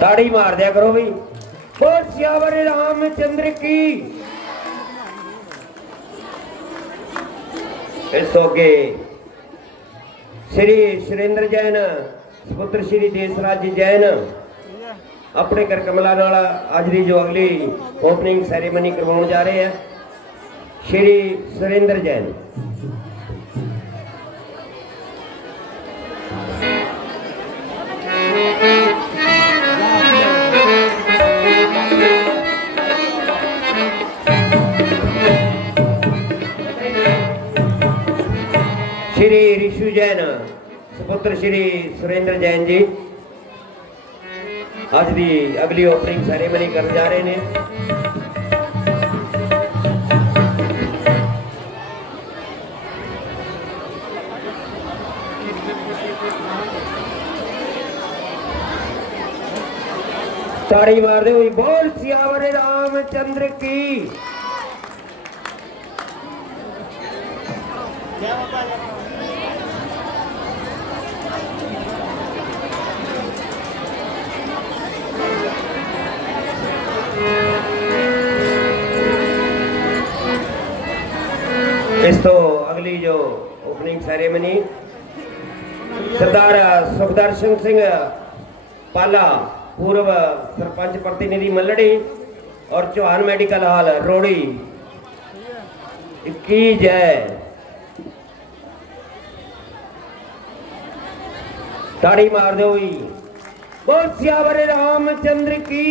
ताड़ी मार दिया करो भाई। बोल सियावर रामचंद्र की। इस होके श्री सुरेंद्र जैन सुपुत्र श्री देसराज जैन अपने घर कमला नाला आज की जो अगली ओपनिंग सैरेमनी करवाने जा रहे हैं श्री सुरेंद्र जैन। श्री ऋषु जैन सुपुत्र श्री सुरेंद्र जैन जी आज की अगली ओपनिंग सैरेमनी कर जा रहे हैं। ताड़ी मार दे हुई। बोल सियावर रामचंद्र की। इस तो अगली जो ओपनिंग सैरेमनी सरदार सुखदर्शन सिंह पाला पूर्व सरपंच प्रतिनिधि मल्लड़ी और चौहान मेडिकल हॉल रोड़ी की जय। ताड़ी मार दो हुई। बोल सियावर रामचंद्र की।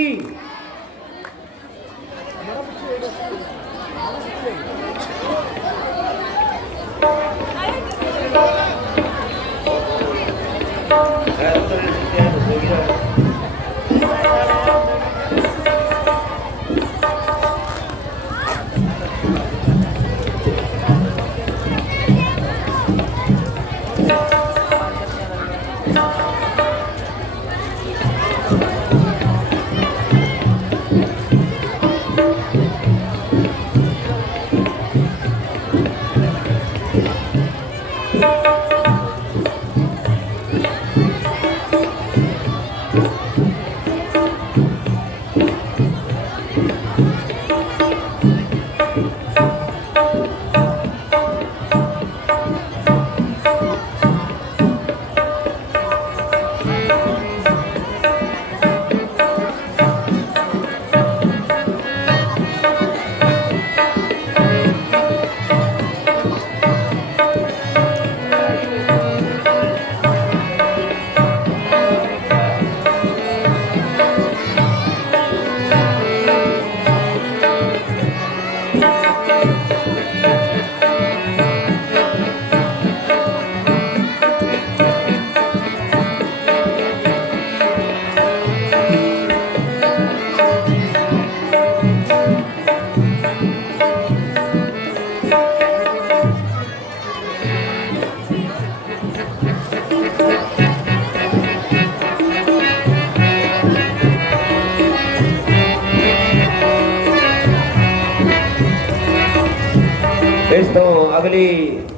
इस तो अगली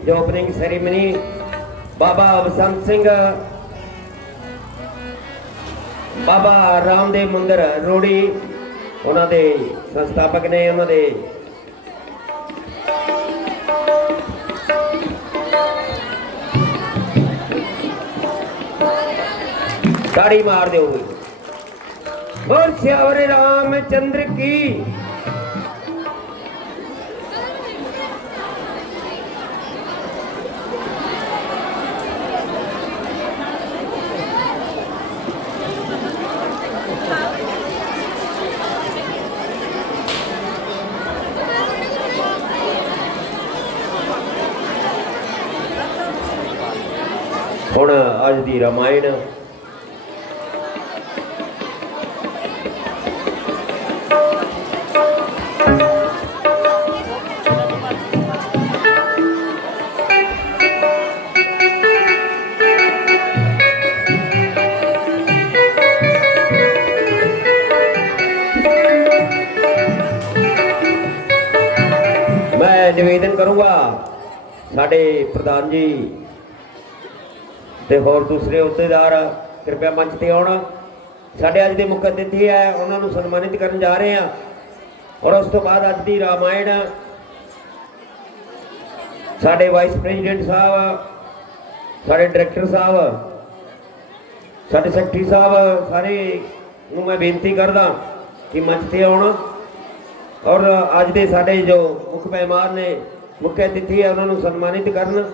जो ओपनिंग सैरेमनी बाबा बसंत सिंह बाबा रामदेव मंदिर रोड़ी उन्होंने संस्थापक ने उन्होंने ताड़ी मार दो। बोल सियावर रामचंद्र की। हुण अज दी रामायण मैं निवेदन करूंगा साडे प्रधान जी ते होर दूसरे अहुदेदार कृपया मंच ते आउण। साडे अज दे मुख अतिथि है उन्होंने सन्मानित करन जा रहे हैं और उस तो बाद अज दी रामायण साडे वाइस प्रेजिडेंट साहब, साडे डायरैक्टर साहब, साडे सैकटरी साहब सारे नूं मैं बेनती करदा कि मंच ते आउण और अज दे साडे जो मुख मेहमान ने मुख्य अतिथि है उन्होंने सन्मानित करन।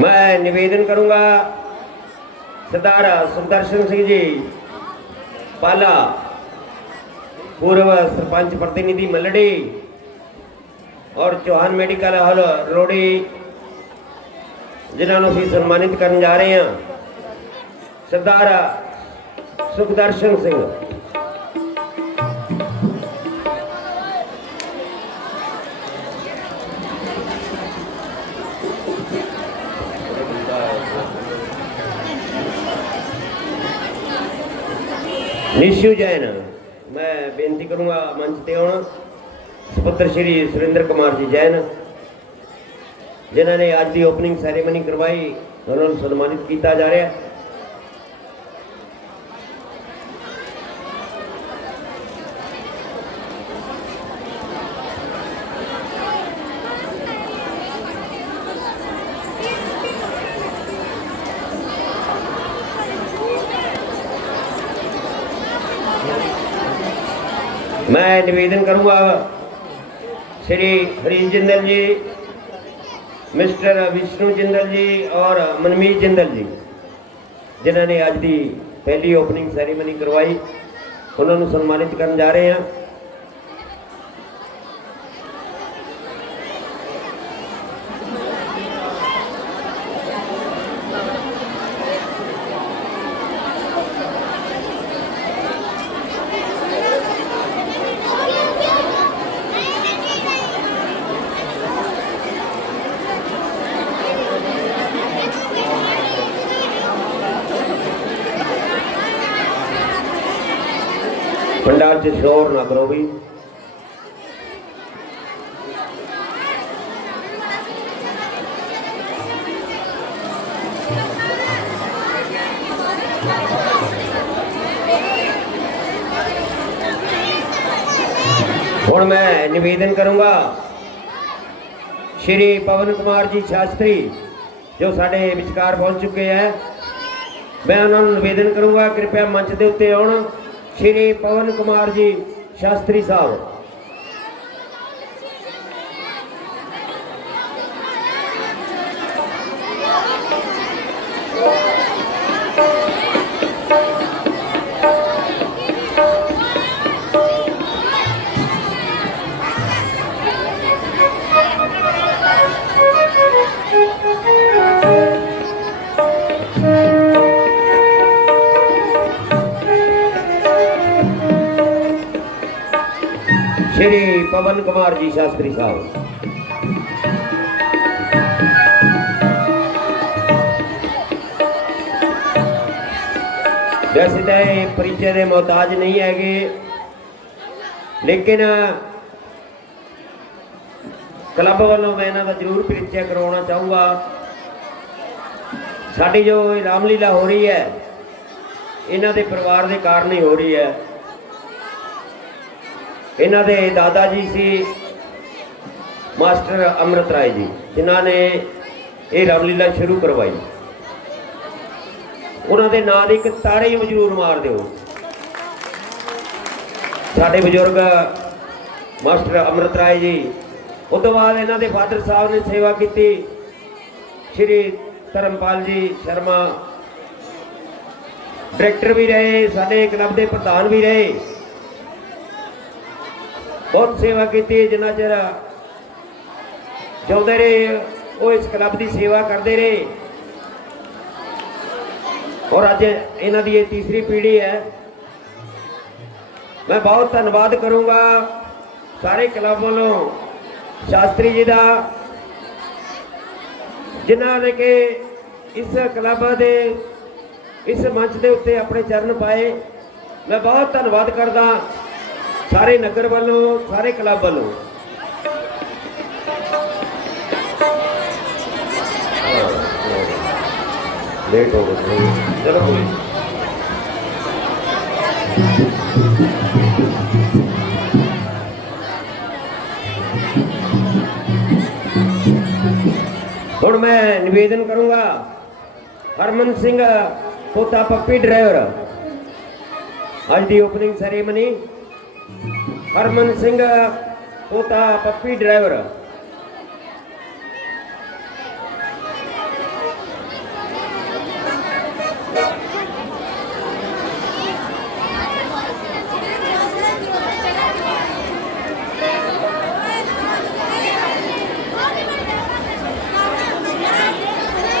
मैं निवेदन करूंगा सरदार सुदर्शन सिंह जी पाला, पूर्व सरपंच प्रतिनिधि मलड़ी और चौहान मेडिकल हॉल रोड़ी, जिन्होंने असीं सन्मानित करने जा रहे हैं। सरदार सुखदर्शन सिंह निशु जैन, मैं बेनती करूंगा मंच ते आउण। सुपुत्र श्री सुरेंद्र कुमार जी जैन जिन्होंने आज की ओपनिंग सैरेमनी करवाई उन्होंने सन्मानित किया जा रहा है। मैं निवेदन करूंगा श्री हरीश जिंदल जी, मिस्टर विष्णु जिंदल जी और मनमीत जिंदल जी जिन्होंने आज की पहली ओपनिंग सैरेमनी करवाई उन्होंने सन्मानित करने जा रहे हैं। पंडाल च शोर ना करो भी। हुण मैं निवेदन करूंगा श्री पवन कुमार जी शास्त्री जो साडे विचकार पहुंच चुके हैं। मैं उन्होंने निवेदन करूंगा कृपया मंच के उत्ते आउण। श्री पवन कुमार जी शास्त्री साहब। श्री पवन कुमार जी शास्त्री साहब। वैसे तो परिचय के मोहताज नहीं है, लेकिन क्लब वालों मैं इन्हों का जरूर परिचय करवाना चाहूँगा। साड़ी जो रामलीला हो रही है इन्हों के परिवार के कारण ही हो रही है। इन्हों के दादा जी सी मास्टर अमृत राय जी जिन्होंने ये रामलीला शुरू करवाई। उन्होंने नाम की एक तारे ही जरूर मार दो। साढ़े बजुर्ग मास्टर अमृत राय जी, उस तो बाद इन्हों के फादर साहब ने सेवा की श्री धर्मपाल जी शर्मा डायरेक्टर भी रहे, साडे क्लब के प्रधान भी रहे, बहुत सेवा की जिन्ना चर जिउंदे रहे वो इस क्लब की सेवा करते रहे। और अज इन्हां दी तीसरी पीढ़ी है। मैं बहुत धन्यवाद करूँगा सारे क्लब वालों शास्त्री जी का, जिन्होंने के इस क्लब के इस मंच के उत्ते अपने चरण पाए। मैं बहुत धन्यवाद करदा सारे नगर वालों, सारे क्लब वालों। लेट हो गए, चलो कोई हुण मैं निवेदन करूंगा हरमन सिंह पोता पप्पी ड्राइवर अज की ओपनिंग सैरेमनी। हरमन सिंह पोता पप्पी ड्राइवर।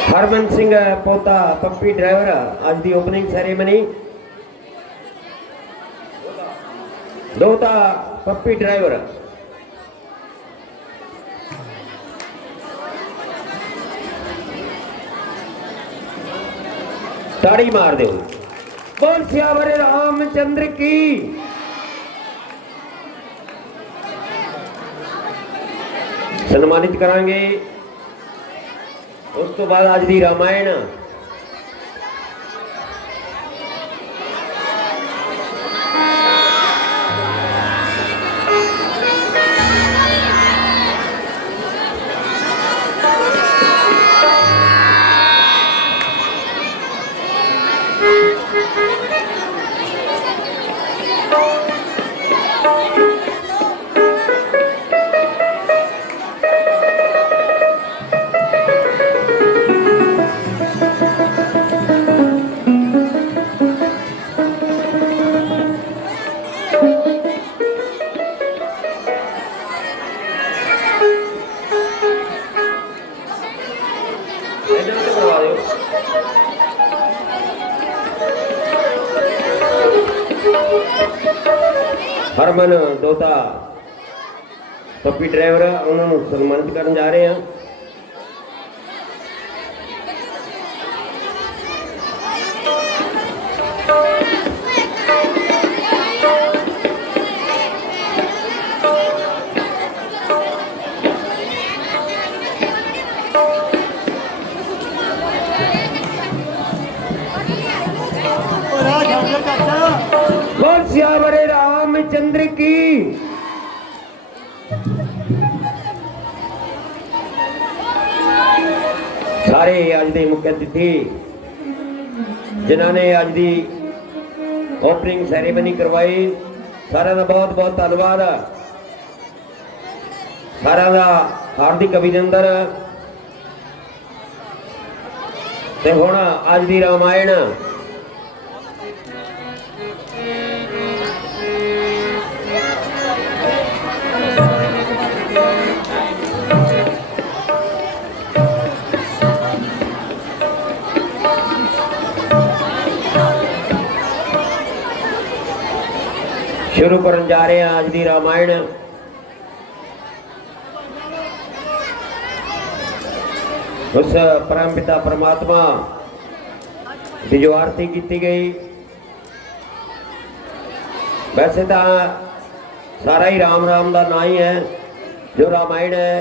हरमन सिंह पोता पप्पी ड्राइवर अज की ओपनिंग सैरेमनी। दोता पप्पी ड्राइवर। ताड़ी मार दो। बोल सियावर रामचंद्र की। सम्मानित करांगे। उस तो बाद आज दी रामायण। हरमन दोता पप्पी ड्राइवर उन्होंने सम्मानित करने जा रहे हैं। बोल सियावर रामचंद्र की। सारे अज के मुख्य अतिथि जिन्होंने अज की ओपनिंग सैरेमनी करवाई, सारा का बहुत बहुत धन्यवाद। सारा का हार्दिक अभिनंदन। ते हुण अज की रामायण शुरू करन जा रहे हैं। आज की रामायण उस परम पिता परमात्मा की जो आरती की गई। वैसे तो सारा ही राम राम का ना ही है। जो रामायण है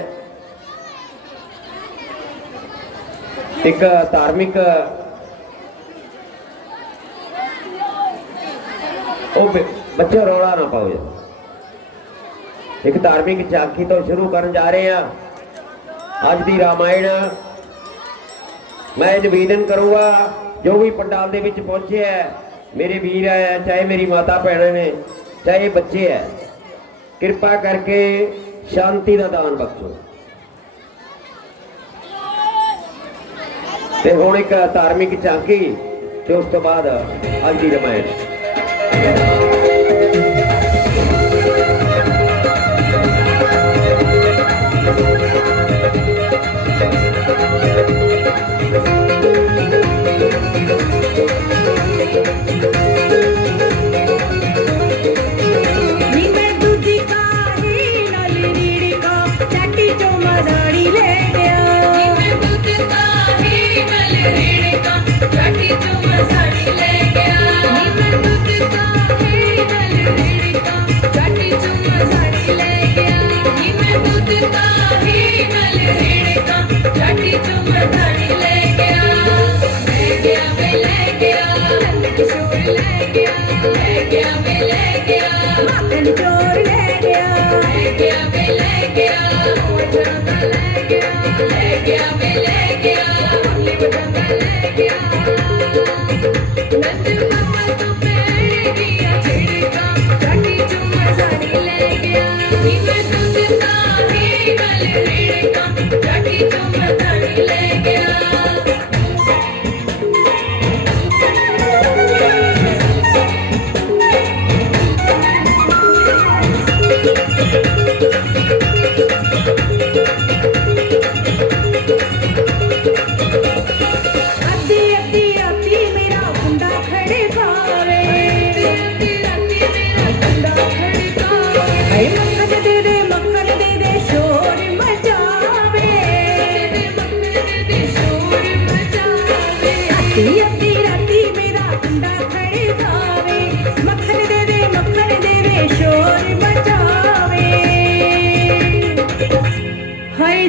एक धार्मिक बच्चे रौला ना पाओ, एक धार्मिक झांकी तो शुरू करने जा रहे हैं। आज की रामायण मैं निवेदन करूँगा जो भी पंडाल दे विच पहुंचे है, मेरे वीर है, चाहे मेरी माता भैन ने, चाहे बच्चे है, कृपा करके शांति का दान बख्शो। ਤੇ ਹੁਣ ਇੱਕ ਧਾਰਮਿਕ ਝਾਂਕੀ ਤੇ ਉਸ ਤੋਂ ਬਾਅਦ ਅੱਜ ਦੀ ਰਮਾਇਣ।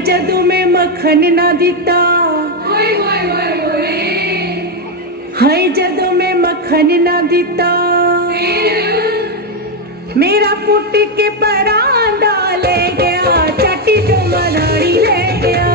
जदों में मक्खन ना दिता, हाय जदों में मक्खन ना दिता, मेरा पुट के परांदा ले गया, चाटी जो मनाड़ी ले गया।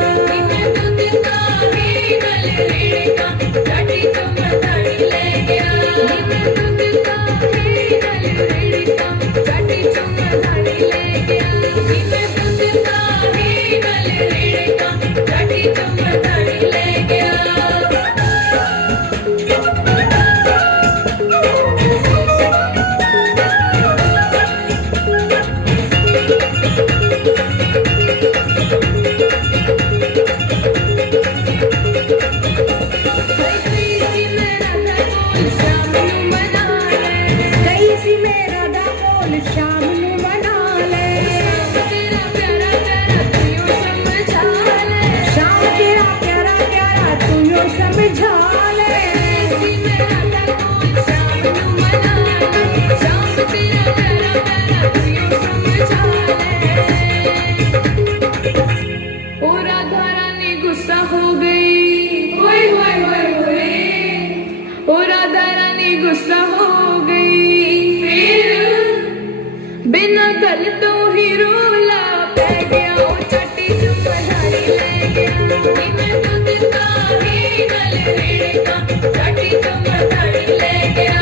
बिना गल तो ही रोला पै गया, चाटी जो मनाड़ी ले गया। मैं दूध का ही गल रेड़का, चाटी जो मनाड़ी ले गया।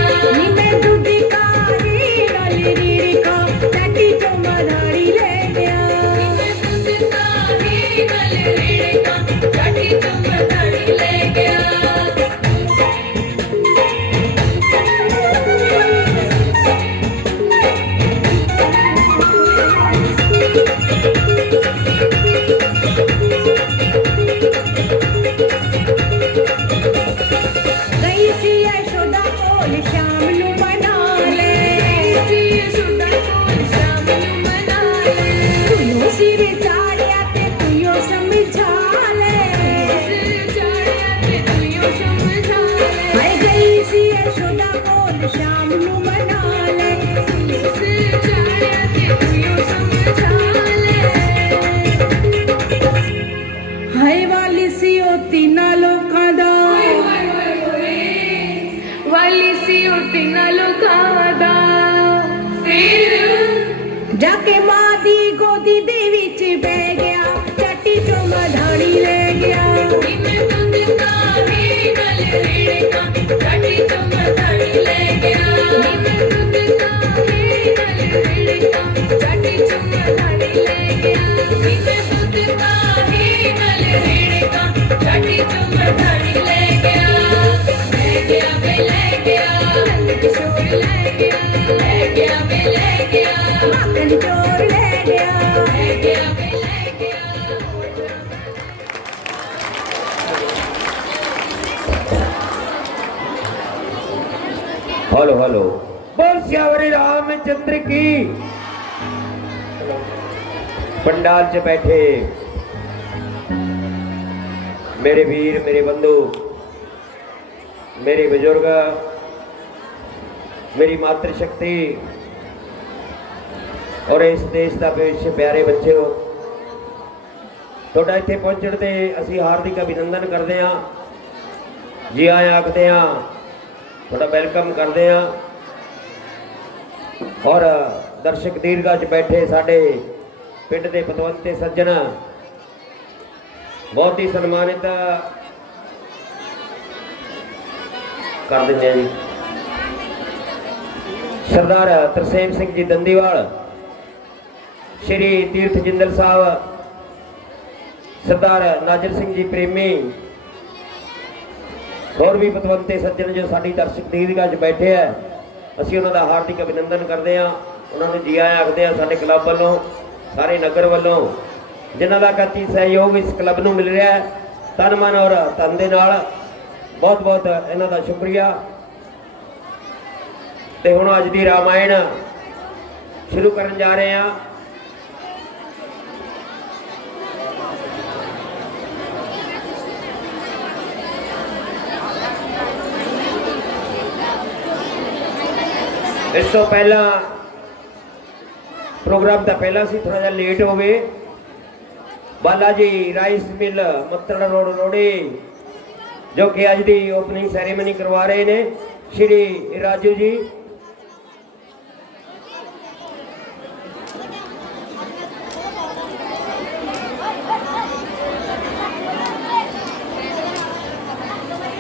मैं दूध का ही गल रेड़का, चाटी जो मनाड़ी ले गया। मैं दूध का ही गल रेड़का, चाटी जो मनाड़ी ले गया। जाके मां दी गोदी दे विच बह गया, चाटी जो मधानी ले गया। मैं दूध का ही गल रेड़का, चाटी जो मधानी ले गया। मैं दूध का ही गल रेड़का, चाटी जो मधानी ले गया। मैं दूध का ही गल रेड़का, चाटी जो मधानी ले हेलो हेलो। बोल सियावर रामचंद्र की। पंडाल च बैठे मेरे वीर, मेरे बंधु, मेरे बुजुर्ग, मेरी मातृशक्ति और इस देश का भविष्य प्यारे बच्चे हो, ਤੁਹਾਡਾ ਇੱਥੇ ਪਹੁੰਚਣ ਤੇ ਅਸੀਂ ਹਾਰਦਿਕ ਅਭਿਨੰਦਨ ਕਰਦੇ ਹਾਂ, ਜੀ ਆਇਆਂ ਆਖਦੇ ਹਾਂ, ਤੁਹਾਡਾ ਵੈਲਕਮ ਕਰਦੇ ਹਾਂ। ਔਰ ਦਰਸ਼ਕ ਦੀਰਘਾ 'ਚ ਬੈਠੇ ਸਾਡੇ ਪਿੰਡ ਦੇ ਪਤਵੰਤੇ ਸੱਜਣ ਬਹੁਤ ਹੀ ਸਨਮਾਨਿਤ ਕਰ ਦਿੰਦੇ ਆ ਜੀ। ਸਰਦਾਰ ਤਰਸੇਮ ਸਿੰਘ ਜੀ ਦੰਦੀਵਾਲ, ਸ਼੍ਰੀ ਤੀਰਥ ਜਿੰਦਲ ਸਾਹਿਬ, सरदार नाजर सिंह जी प्रेमी और भी पतवंते सज्जन जो साडी दर्शक दीर्घा च बैठे है, असीं उन्हां दा हार्दिक अभिनंदन करते हैं, उन्होंने जी आया आखते हैं साडे क्लब वालों, सारे नगर वालों, जिन्हां दा कति सहयोग इस क्लब नूं मिल रहा है, तन मन और धन दे नाल बहुत बहुत इन्हां दा शुक्रिया। ते हुण अज दी रामायण शुरू करन जा रहे हैं। इस तो पहला प्रोग्राम तो पहला सी थोड़ा जा लेट हो गए। Balaji rice mill Mattar road रोड़ी जो कि अज की ओपनिंग सैरेमनी करवा रहे ने Shri Raju ji.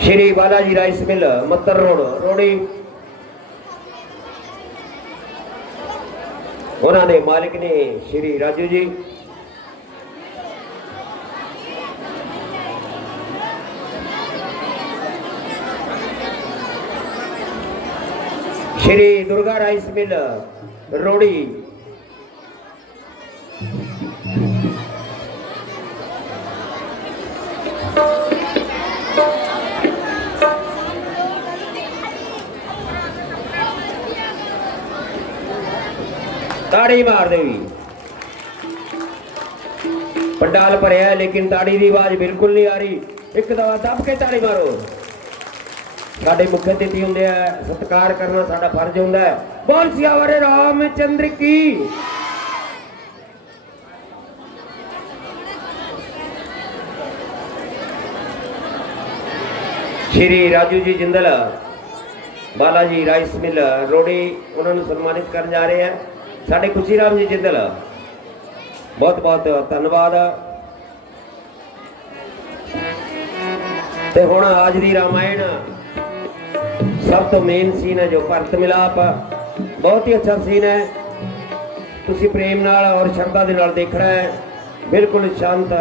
Shri Balaji rice mill Mattar road Rori उन्होंने मालिक ने श्री राजू जी। श्री दुर्गा राइस मिल रोड़ी ताड़ी मार देवी। पंडाल भरिया है लेकिन ताड़ी की आवाज बिल्कुल नहीं आ रही। एक दवा दब के ताड़ी मारो। साडे मुख अतिथि हुंदे आ, सत्कार करना साडा फर्ज हुंदा है। बोल सियावर रामचंद्र की। श्री राजू जी जिंदल बालाजी राइस मिल रोड़ी उन्होंने सम्मानित कर जा रहे हैं। साडे खुशी राम जी जिंदल बहुत बहुत धन्यवाद। ते हुण अज दी रामायण सब तो मेन सीन है जो भरत मिलाप, बहुत ही अच्छा सीन है। तुसी प्रेम नाल और श्रद्धा दे नाल देखना है, बिल्कुल शांत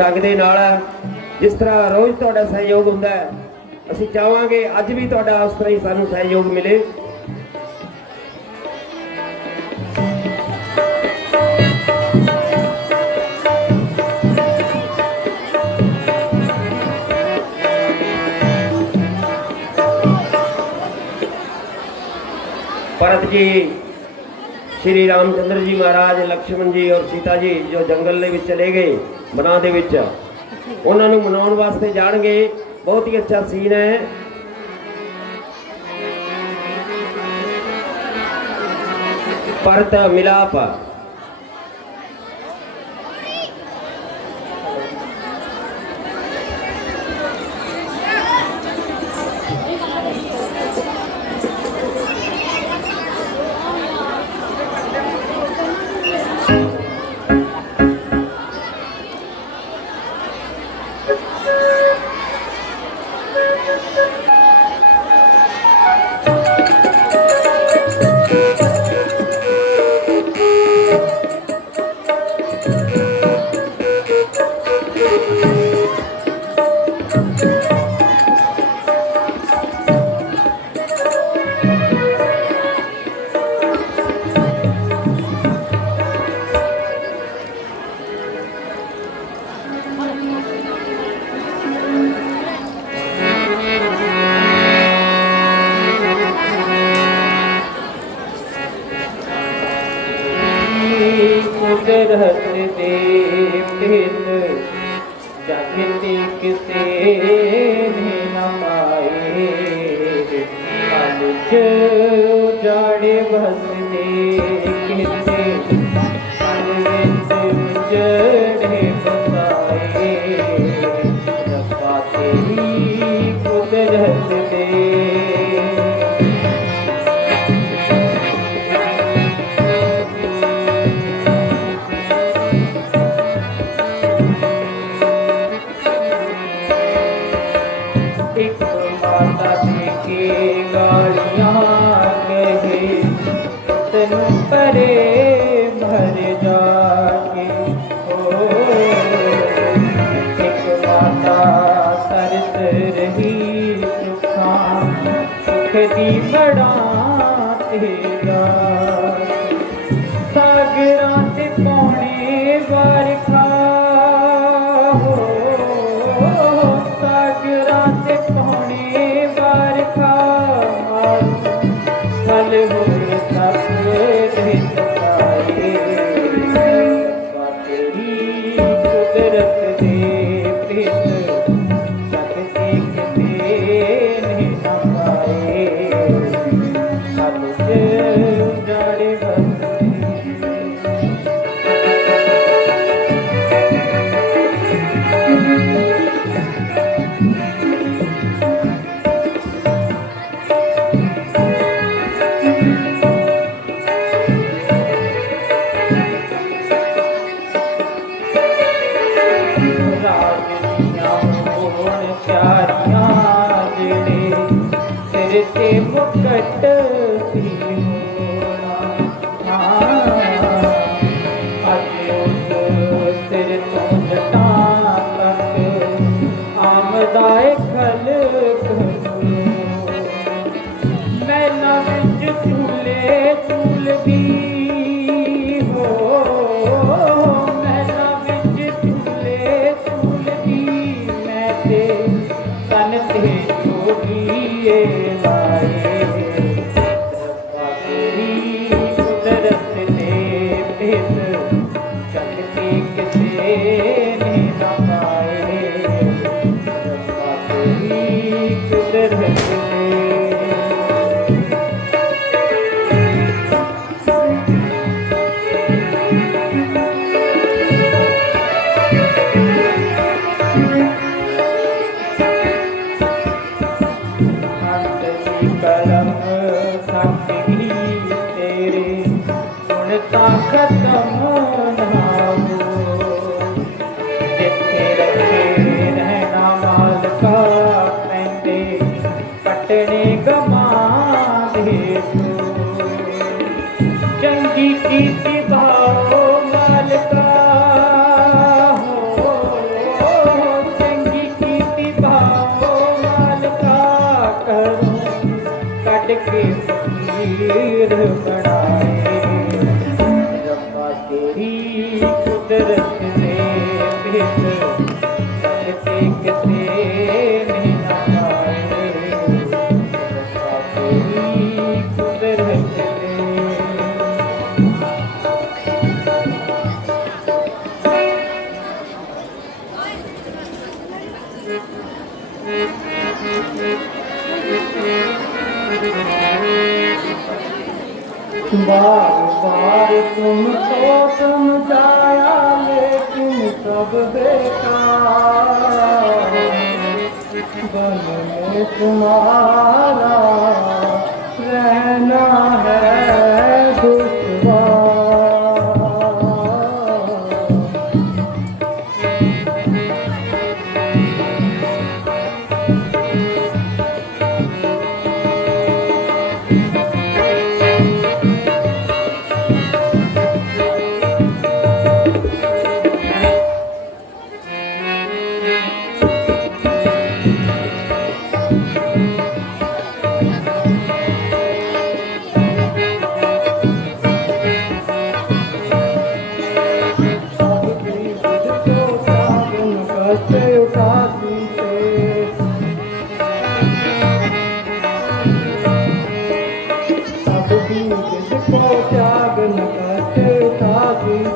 ढंग दे नाल। जिस तरह रोज तुहाडा सहयोग हुंदा है, असीं चाहांगे अज भी तुहाडा उस तरह ही सानूं सहयोग मिले। भरत जी, श्री रामचंद्र जी महाराज, लक्ष्मण जी और सीता जी जो जंगल दे विच चले गए बना दे विच, उन्होंने मनाउण वास्ते जाणगे। बहुत ही अच्छा सीन है। भरत मिलाप किसी किसे ने न पाए कालज जाड़े बसते किसे जड़े बसाए रब्बा तेरी कुदरत दे एक माता जी की गालियां कहे तन परे भर जाके हो एक माता तरस रही सुखा सुख दी बड़ा तेरा सागरां ते पौने वारखा हो सागरां ते पौने वारखा फल होए सब दे सकाए रब्बा तेरी कुदरत दे प्रीत जगते किते ने न पाए कालज जाड़े बसते रागनियां होण प्यारियां जेड़े सिर ते मुकट सी होना अज उस सिर तो जटां तक आमदाए खल मैला विच झूले झूलदी हो मैला विच झूले झूलदी मैं ते तन ते जोगिए लाए रब्बा तेरी कुदरत दे भेद जगते किसे ने न पाए रब्बा तेरी कुदरत दे अंतली कलम साथी तेरे गुणता खत्म ना हो जिथे रखे रहना मालका पैंदे पटने गमा दे चंगी कीती भाओ मालका हो चंगी कीती भाओ मालका करो कट के फकीर बनाए रब्बा तेरी कुदरत दे भेद जगते किसे ने न पाए रब्बा तेरी कुदरत दे बार बार तुमको समझाया लेकिन सब बेकार बन में तुम्हारा रहना है दुश्वार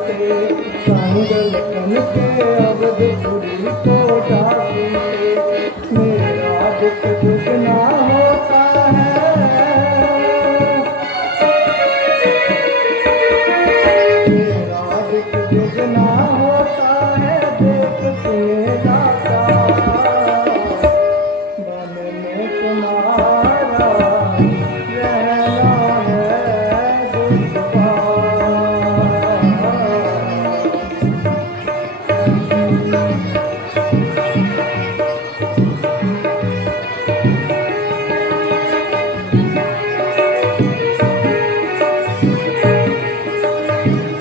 संगल कन के अवध पुरी को दुख दुगना होता है, मेरा दुख दुगना होता है, देख तुम्हें दाता मन में तुम्हारा रहना है दुष्पार।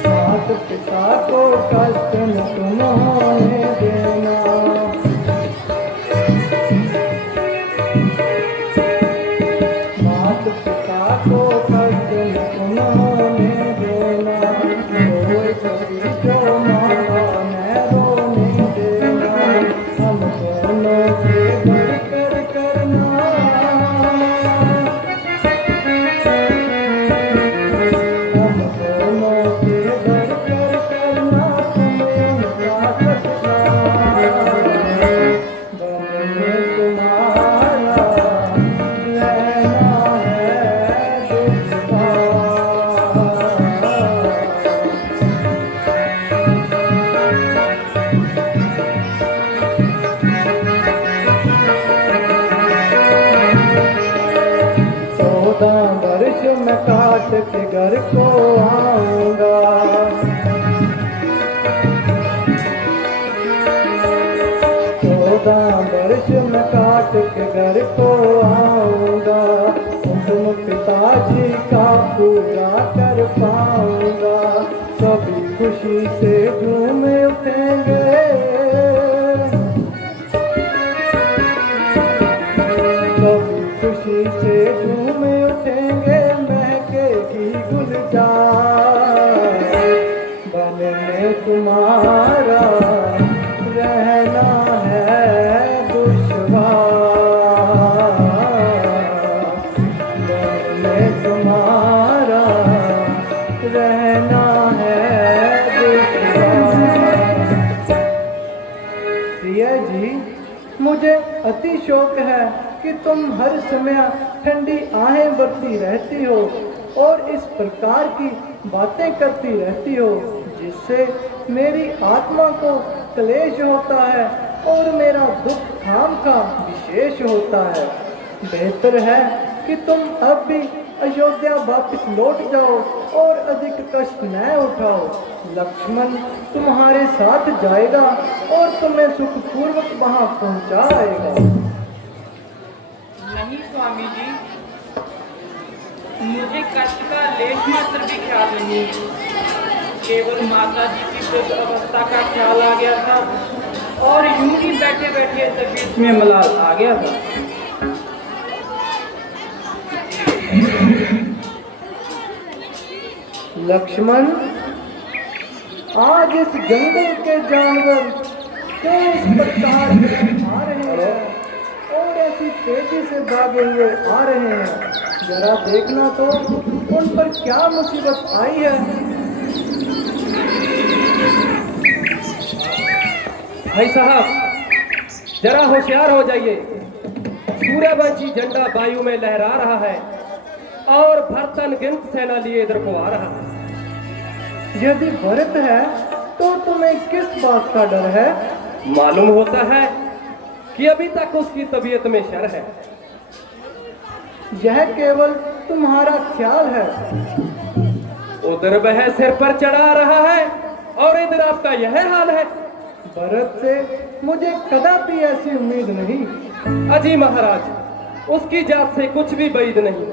माता पिता को कष्ट न तुम होने देना, माता पिता को कष्ट न तुम होने देना, रोए कभी जो माता न रोने देना, हम दोनों के बढ़ कर करना, हम दोनों के बढ़ कर करना, तुम उनका सत्कार बन में तुम्हारा रहना है दुष्पार। चौदह वर्ष में काट के घर को आऊंगा, चौदह वर्ष में काट के घर को आऊंगा, तुम पिताजी का पूजा कर पाऊंगा, सभी खुशी से झूम उठेंगे, सभी खुशी से झूम उठेंगे, महकेगी गुलजार बन में तुम्हारा रहना है दुश्वार, बन में तुम्हारा रहना है दुश्वार। प्रिया जी, मुझे अति शौक है कि तुम हर समय ठंडी आहें भरती रहती हो और इस प्रकार की बातें करती रहती हो जिससे मेरी आत्मा को क्लेश होता है और मेरा दुख खाम का विशेष होता है। बेहतर है कि तुम अब भी अयोध्या वापस लौट जाओ और अधिक कष्ट न उठाओ। लक्ष्मण तुम्हारे साथ जाएगा और तुम्हें सुखपूर्वक वहां पहुंचाएगा। नहीं स्वामी जी, मुझे कष्ट का लेश मात्र भी ख्याल नहीं, केवल माता जी की शुद्ध अवस्था का ख्याल आ गया था और यूं ही बैठे बैठे तबीयत में मलाल आ गया था। लक्ष्मण, आज इस जंगल के जानवर क्यों इस प्रकार आ रहे हैं और ऐसी तेजी से भागे हुए आ रहे हैं? जरा देखना तो उन पर क्या मुसीबत आई है। भाई साहब, जरा होशियार हो जाइए। सूर्यवंशी झंडा वायु में लहरा रहा है और भरतन गिनत सेना लिए इधर को आ रहा है। यदि भरत है तो तुम्हें किस बात का डर है? मालूम होता है कि अभी तक उसकी तबीयत में शर है। यह केवल तुम्हारा ख्याल है। उधर वह सिर पर चढ़ा रहा है और इधर आपका यह हाल है। भरत से मुझे कदापि ऐसी उम्मीद नहीं। अजी महाराज, उसकी जात से कुछ भी बैद नहीं।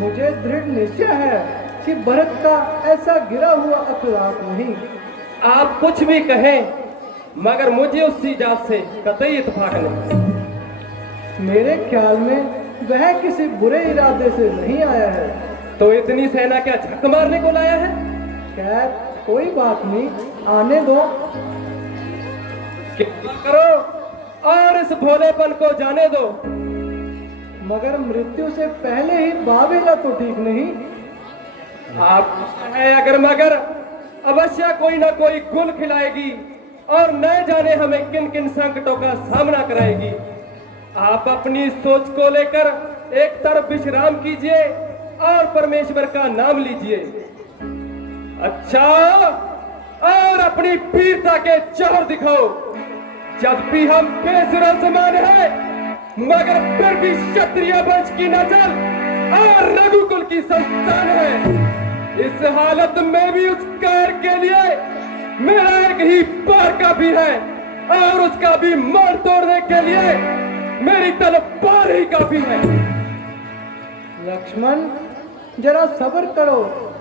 मुझे दृढ़ निश्चय है कि भरत का ऐसा गिरा हुआ अखलाक नहीं। आप कुछ भी कहें, मगर मुझे उसकी जात से कतई इत्तेफाक नहीं। मेरे ख्याल में वह किसी बुरे इरादे से नहीं आया है। तो इतनी सेना क्या झक मारने को लाया है? खैर कोई बात नहीं, आने दो। कृपा करो और इस भोलेपन को जाने दो। मगर मृत्यु से पहले ही बावेला तो ठीक नहीं। आप है अगर मगर अवश्य कोई ना कोई गुल खिलाएगी और न जाने हमें किन किन संकटों का सामना कराएगी। आप अपनी सोच को लेकर एक तरफ विश्राम कीजिए और परमेश्वर का नाम लीजिए। अच्छा, और अपनी वीरता के जोर दिखाओ। जब भी हम बेसुरा समान है, मगर फिर भी क्षत्रिय वंश की नस्ल और रघुकुल की संतान है। इस हालत में भी उस कार के लिए मेरा एक ही बार काफी है, और उसका भी मान तोड़ने के लिए मेरी तलवार ही काफी है। लक्ष्मण, जरा सब्र करो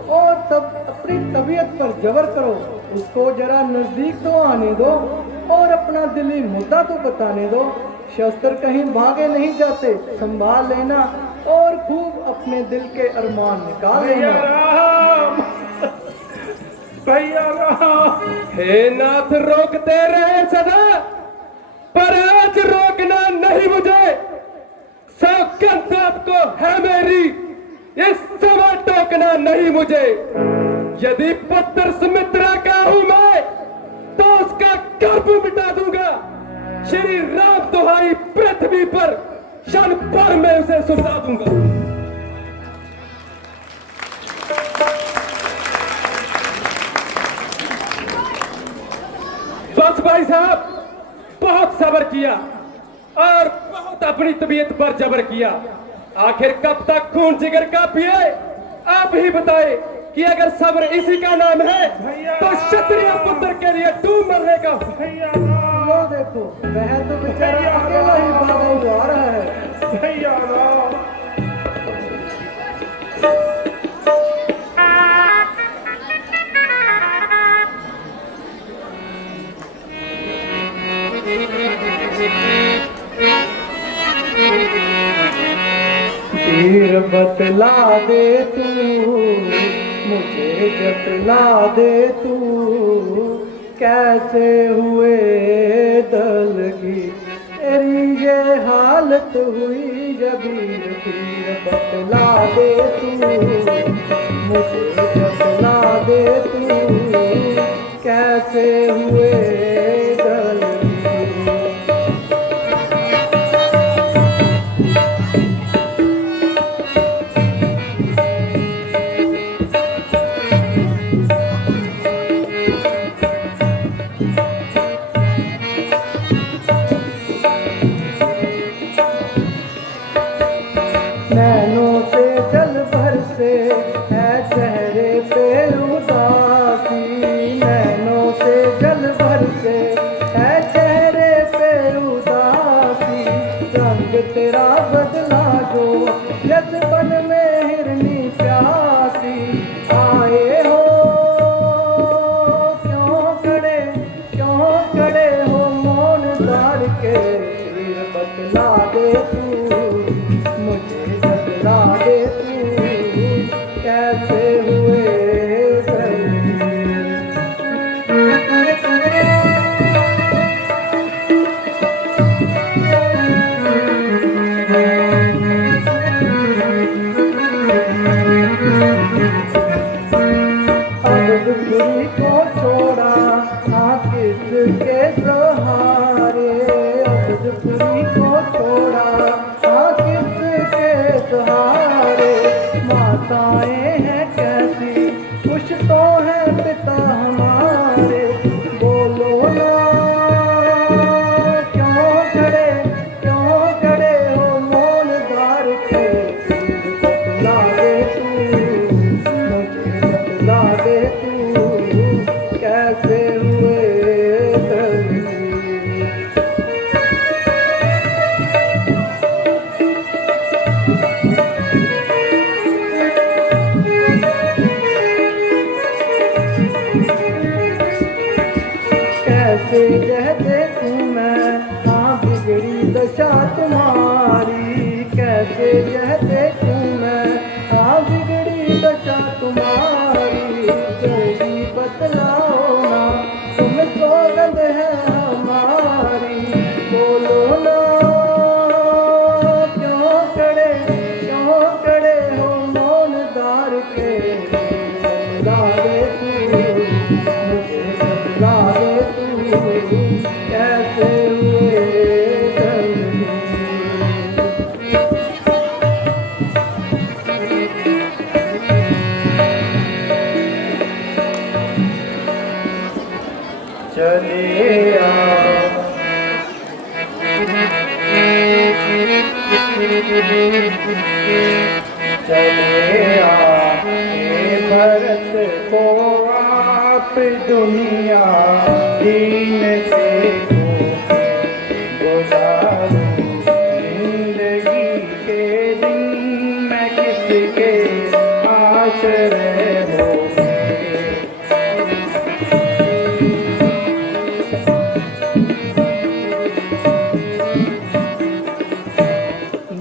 और तब अपनी तबीयत पर जबर करो। उसको जरा नजदीक तो आने दो और अपना दिली मुद्दा तो बताने दो। शस्त्र कहीं भागे नहीं जाते, संभाल लेना और खूब अपने दिल के अरमान निकाल लेना। भैया राम, हे नाथ, रोकते रहे सदा, पर आज रोकना नहीं मुझे। सौगंध आपको है मेरी, इस समय टोकना नहीं मुझे। यदि पुत्र सुमित्रा का हूं मैं, तो उसका गर्भ मिटा दूंगा। श्री राम दुहाई पृथ्वी पर क्षण भर में उसे सुलझा दूंगा। बस भाई साहब, बहुत सब्र किया और बहुत अपनी तबीयत पर जबर किया। आखिर कब तक खून जिगर का पिए? आप ही बताए कि अगर सब्र इसी का नाम है तो क्षत्रिय पुत्र के लिए डूब मरने का। लो देखो, वह तो बेचारा अकेला ही भागा हुआ आ रहा है। भैया राम, तीर बतला दे तू, मुझे जतला दे तू, कैसे हुए दल की तेरी ये हालत हुई जबीर। तीर बतला दे तू, मुझे जतला दे तू, कैसे हुए दल की। नैनों से जल भर से है चेहरे पे उदासी। नैनों से जल भर से है चेहरे पे उदासी। रंग तेरा बदला जो यजबन में हिरनी प्यासी। आए हो क्यों खड़े हो मौन तार के। तीर बतला दे तू, मुझे बतला दे तू, कैसे हुए अबदपुरी को छोड़ा हाँ किसके सहारे। अबदपुरी को छोड़ा हाँ किसके सहारे। माताएं हैं कैसी खुश तो है पिता हमारे। बोलो ना क्यों खड़े हो मौन धार के। बतला दे तू, मुझे बतला दे तू, कैसे हुए दर्द। कैसे कह देखूं मैं हाँ बिगड़ी दशा तुम्हारी। कैसे कह देखूं मैं हाँ बिगड़ी दशा तुम्हारी। जल्दी बतलाओ ना, तुम सौगंध है हमारी। बोलो ना क्यों खड़े हो मौन दार के। बतला दे तू, मुझे बतला दे तू, कैसे हुए दर्द। चले आए भरत को आप दुनिया दीन से गुजारूं जिंदगी के दिन मैं किसके आश्रय होंगे।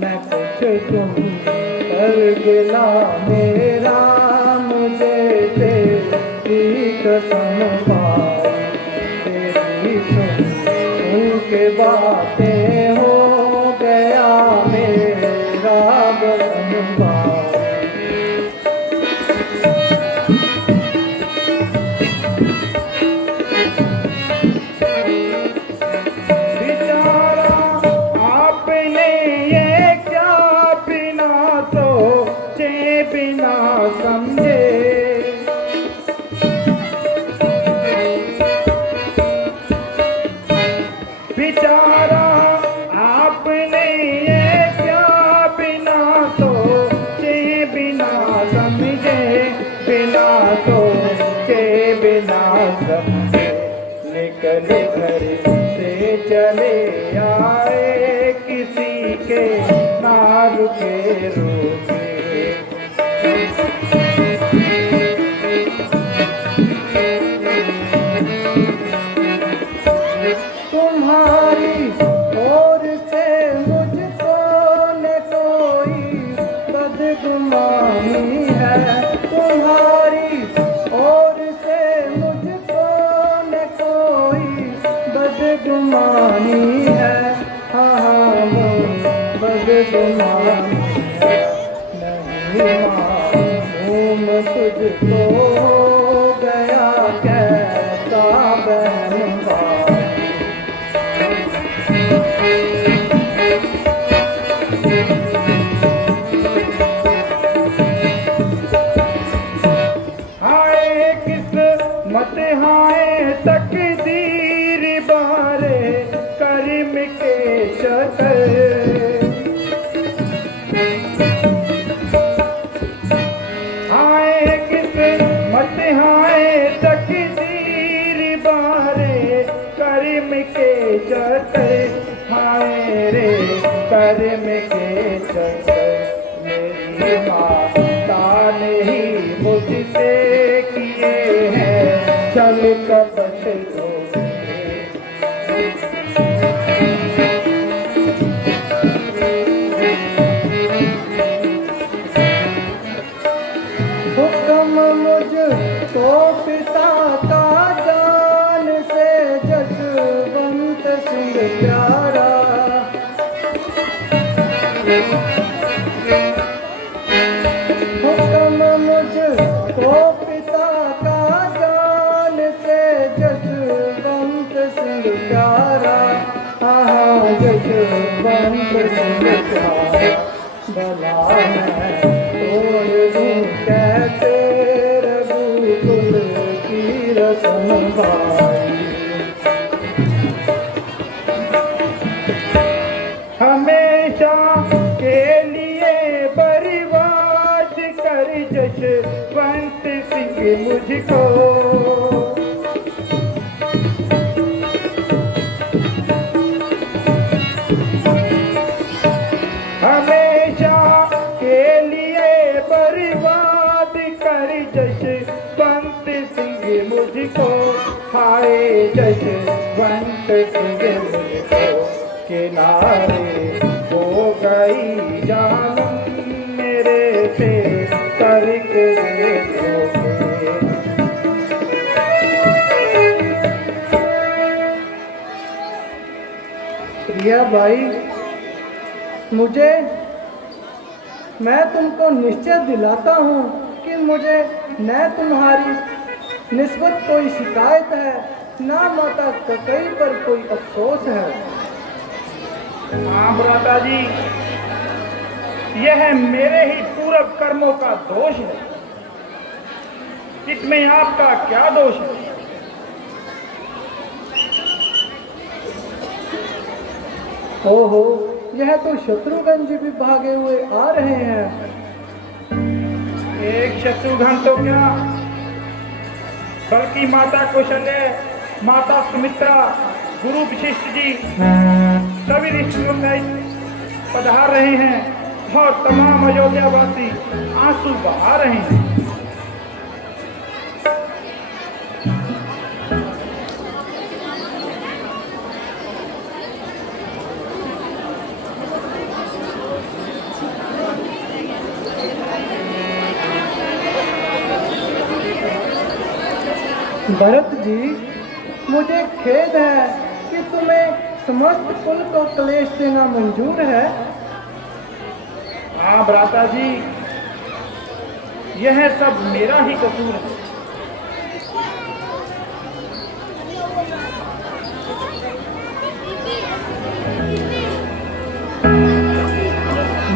मैं कुछ तुम कर गिला मेरा मुझे तेरी कसम पाओ तेरी सुन के बातें हो गया मेरा बदन पाओ। बेचारा आपने ये क्या बिना सोचे बिना समझे बेचारा आपने ये क्या बिना सोचे बिना समझे बिना सोचे बिना समझे निकल घर से चले आए किसी के ना रुके रोके। तुम्हारी ओर से मुझको न कोई बदगुमानी है तुम्हारी ओर से मुझको न कोई बदगुमानी है। हाँ बदगुमानी है नहीं मालूम तुझको गया कैसा बहन भाई। हाय किस्मत हाय तकदीर बारे कर्म के शक्ल हाय किस्मत हाय तकदीर बारे कर्म के चक्कर हाय रे कर्म के चक्कर मेरी माता ने ही मुझसे किए हैं चल कपट धोखे। हुक्म मुझको पिता का जान से जसवंत सिंह प्यारा हुक्म मुझको पिता का जान से जसवंत सिंह प्यारा। हाँ जसवंत सिंह प्यारा भला मैं तोड़ दूं कैसे रघुकुल की रस्म भाई। हमेशा के लिए बर्बाद कर जसवंत सिंह मुझको हमेशा के लिए बर्बाद कर जसवंत सिंह मुझको हाय जसवंत सिंह मुझको किनारे हो गई जानम मेरे से करके प्रिया भाई मैं तुमको निश्चय दिलाता हूँ कि मुझे न तुम्हारी निस्बत कोई शिकायत है ना माता ककई पर कोई अफसोस है। हाँ भ्राता जी यह मेरे ही पूर्व कर्मों का दोष है इसमें आपका क्या दोष है। ओहो यह तो शत्रुघ्न जी भी भागे हुए आ रहे हैं। एक शत्रुघ्न तो क्या, बल्कि माता कौशल्य, माता सुमित्रा, गुरु वशिष्ठ जी सभी ऋषियों में पधार रहे हैं और तमाम अयोध्यावासी आंसू बहा रहे हैं। भरत जी, मुझे खेद है कि तुम्हें समस्त कुल को क्लेश देना मंजूर है। हाँ भ्राता जी, यह सब मेरा ही कसूर है।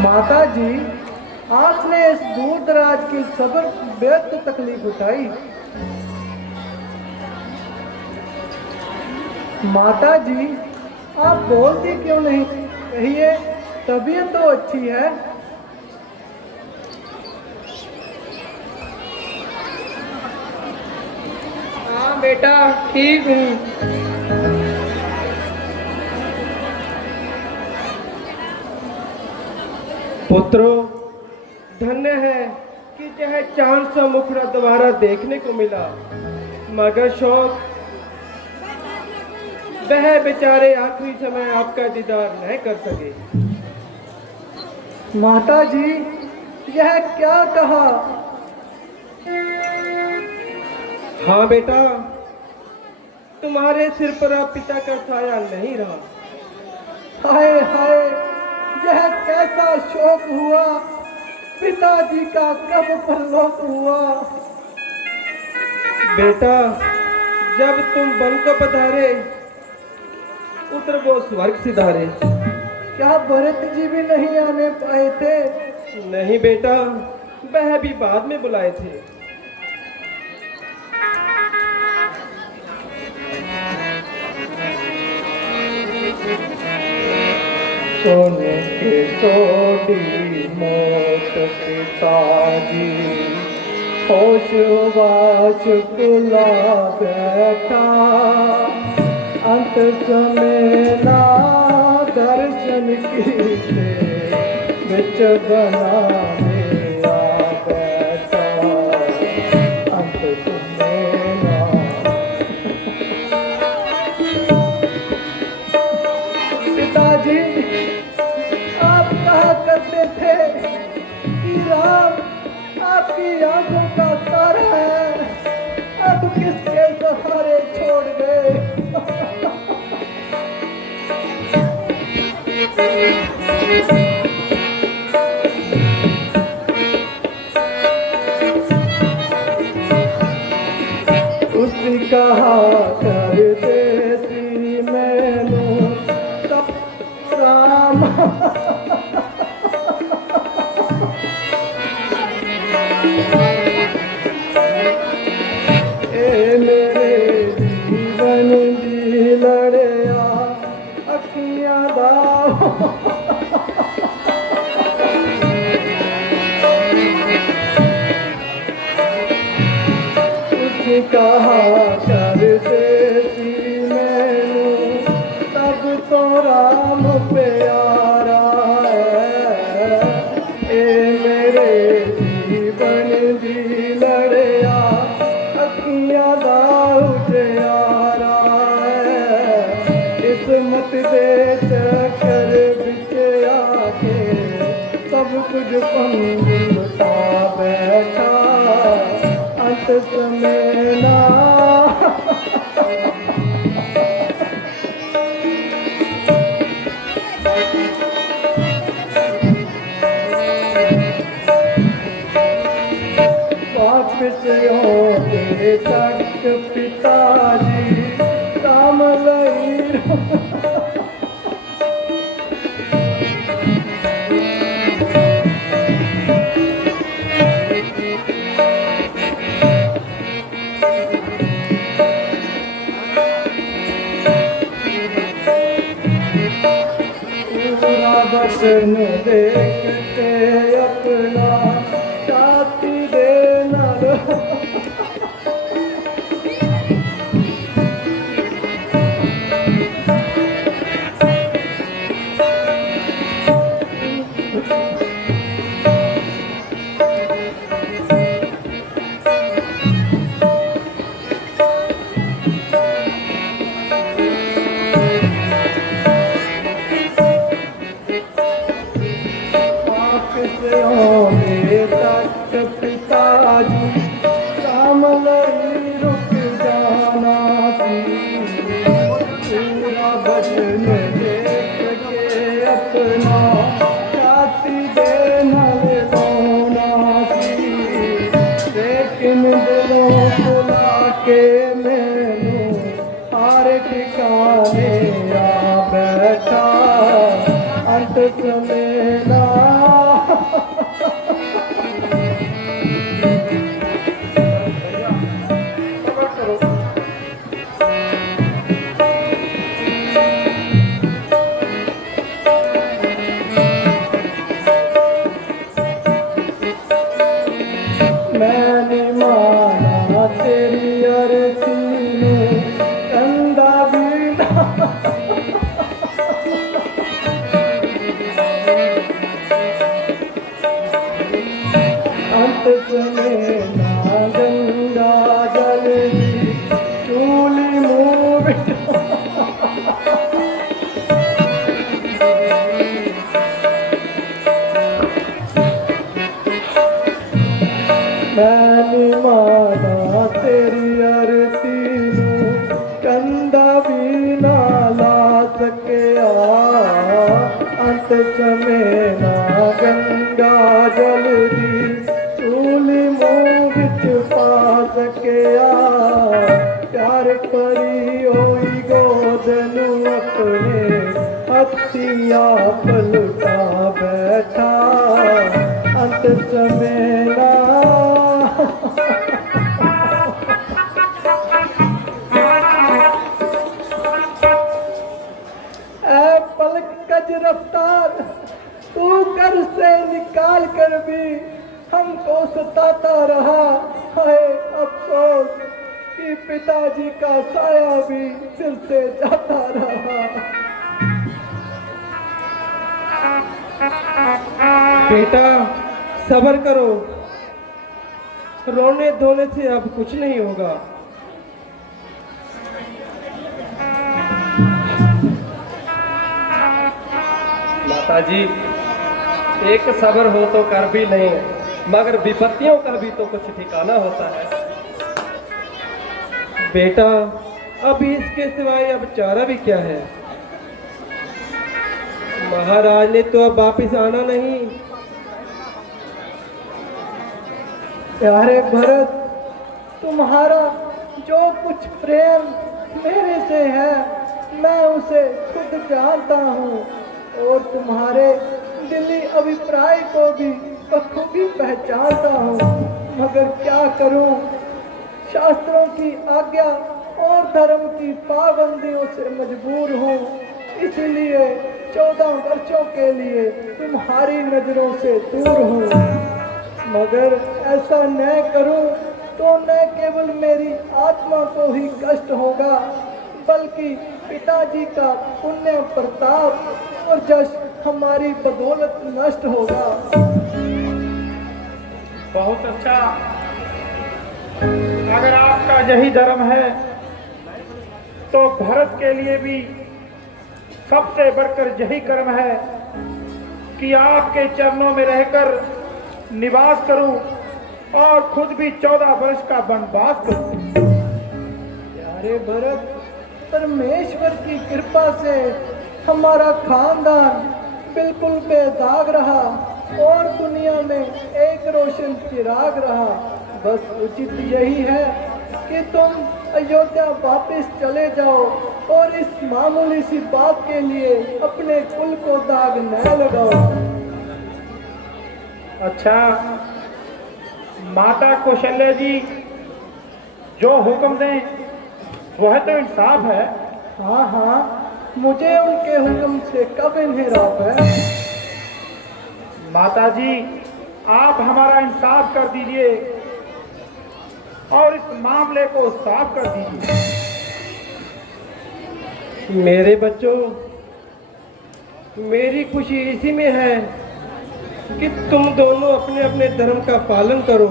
माता जी, आपने इस दूर दराज की सबर व्यर्थ तकलीफ उठाई। माता जी, आप बोलती क्यों नहीं? कहिए, तबीयत तो अच्छी है। हाँ बेटा, ठीक हूँ। पुत्रो, धन्य है कि यह चांद सा मुखड़ा दोबारा देखने को मिला, मगर शौक वह बेचारे आखिरी समय आपका दीदार नहीं कर सके। माता जी, यह क्या कहा? हाँ बेटा, तुम्हारे सिर पर अब पिता का साया नहीं रहा। हाय हाय, यह कैसा शोक हुआ। पिताजी का कब परलोक हुआ। बेटा, जब तुम वन को पधारे उतर वो स्वर्ग सिधारे। क्या भरत जी भी नहीं आने पाए थे? नहीं बेटा, वह भी बाद में बुलाए थे। सोने के सोडी मोट पिताजी, होश वाच कुला बैठा। अंत समय ना दर्शन कीते, बिच बनाने आ बैठा। अंत समय ना। पिताजी, आप कहा करते थे कि राम आपकी आंखों का तारा है, अब किसके सहारे छोड़ गए। उसने कहा करते सी मैनू तब राम। ए मेरे जीवन दी लड़िया अखियां दा। उसने कहा करते सी मैनू तब तो राम प्यारा है। ए मेरे जीवन दी लड़िया अखियां दा उजियारा है। किस्मत दे चक्कर बिच आके सब कुछ पंगुलता बैठा। अंत समय ना। वापिस होके तक पिताजी काम लई। पूरा बचन देख के अपना छाती देना पिताजी कमल रुक जाना पूरा भजन देख के अपना छाती देना रोना लेकिन दिलों बुला के मैनू हार ठिकाने आ बैठा अंत समेला मैंने माना तेरी अरती में कंधा बीना अंत समय ना गंगा जल चूली मुँह मैंने माना तेरी अरती कंधा भी ना ला सकिया अंत समय ना गंगा जल दी चूली मुँह विच पा सकिया प्यार परी होई गोदनू अपने हथिया पलटा बैठा अंत समय ना पलक कज रफ्तार तू घर से निकाल कर भी हमको सताता रहा है अफसोस कि पिताजी का साया भी सिर से जाता रहा। बेटा सब्र करो, रोने धोने से अब कुछ नहीं होगा। माताजी एक सब्र हो तो कर भी नहीं, मगर विपत्तियों का भी तो कुछ ठिकाना होता है। बेटा अभी इसके सिवाय अब चारा भी क्या है। महाराज ने तो अब वापिस आना नहीं। प्यारे भरत, तुम्हारा जो कुछ प्रेम मेरे से है मैं उसे खुद जानता हूँ और तुम्हारे दिली अभिप्राय को भी बखूबी पहचानता हूँ, मगर क्या करूँ, शास्त्रों की आज्ञा और धर्म की पाबंदियों से मजबूर हूँ, इसलिए 14 वर्षों के लिए तुम्हारी नजरों से दूर हूँ। मगर ऐसा न करूं तो न केवल मेरी आत्मा को ही कष्ट होगा बल्कि पिताजी का पुण्य प्रताप और जश हमारी बदौलत नष्ट होगा। बहुत अच्छा, अगर आपका यही धर्म है तो भरत के लिए भी सबसे बढ़कर यही कर्म है कि आपके चरणों में रहकर निवास करूं और खुद भी 14 वर्ष का वनवास करूं। प्यारे भरत, परमेश्वर की कृपा से हमारा खानदान बिल्कुल बेदाग रहा और दुनिया में एक रोशन चिराग रहा। बस उचित यही है कि तुम अयोध्या वापस चले जाओ और इस मामूली सी बात के लिए अपने कुल को दाग न लगाओ। अच्छा, माता कौशल्या जी जो हुक्म दें वह तो इंसाफ है। हाँ हाँ, मुझे उनके हुक्म से कब इन्हिराफ है। माता जी, आप हमारा इंसाफ कर दीजिए और इस मामले को साफ कर दीजिए। मेरे बच्चों, मेरी खुशी इसी में है कि तुम दोनों अपने अपने धर्म का पालन करो।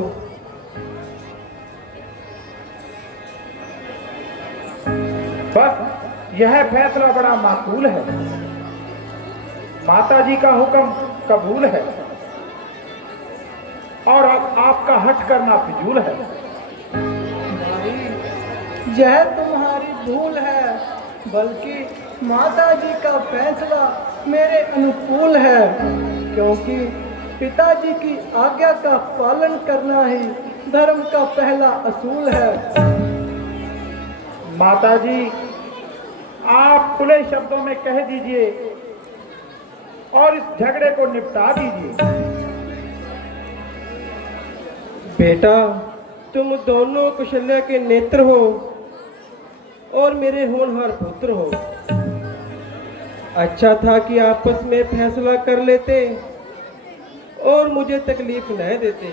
बस यह फैसला बड़ा माकूल है। माता जी का हुक्म कबूल है और अब आपका हट करना फिजूल है। यह तुम्हारी भूल है, बल्कि माता जी का फैसला मेरे अनुकूल है, क्योंकि पिताजी की आज्ञा का पालन करना ही धर्म का पहला असूल है। माता जी, आप खुले शब्दों में कह दीजिए और इस झगड़े को निपटा दीजिए। बेटा, तुम दोनों कौशल्या के नेत्र हो और मेरे होनहार पुत्र हो। अच्छा था कि आपस में फैसला कर लेते और मुझे तकलीफ न देते।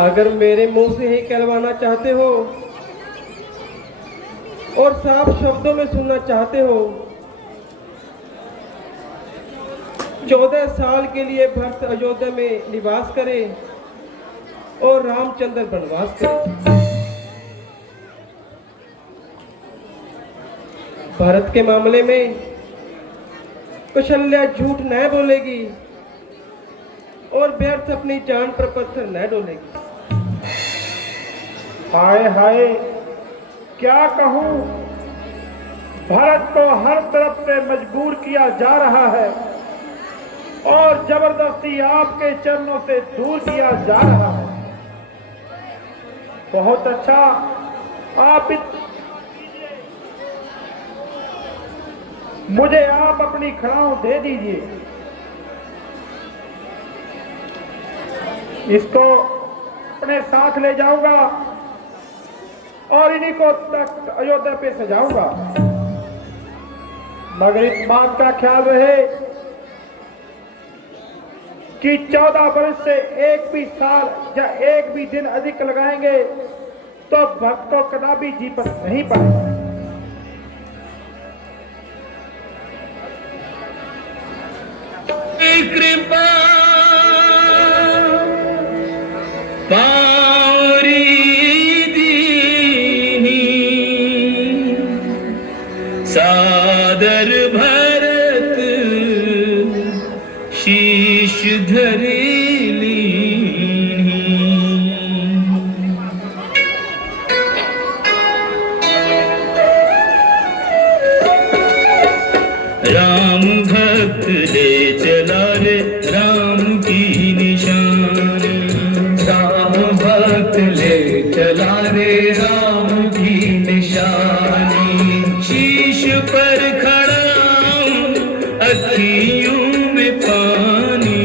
अगर मेरे मुंह से ही कहलवाना चाहते हो और साफ शब्दों में सुनना चाहते हो, 14 साल के लिए भरत अयोध्या में निवास करे और रामचंद्र वनवास करे। भरत के मामले में कौशल्या झूठ न बोलेगी और व्यर्थ अपनी जान पर पत्थर न डोलेगी। हाय हाय, क्या कहूं, भारत को हर तरफ से मजबूर किया जा रहा है और जबरदस्ती आपके चरणों से दूर किया जा रहा है। बहुत अच्छा, मुझे आप अपनी खड़ाऊ दे दीजिए। इसको अपने साथ ले जाऊंगा और इन्हीं को तख्त अयोध्या पे सजाऊंगा। मगर इस बात का ख्याल रहे कि 14 वर्ष से एक भी साल या एक भी दिन अधिक लगाएंगे तो भक्त को कदापि जीवन नहीं पाएगा। कृपा पावरी दीनी सादर भरत शीश धरेली। राम भक्त ले चला रे राम की निशानी। राम भक्त ले चला रे राम की निशानी। शीश पर खड़ा अखियों में पानी।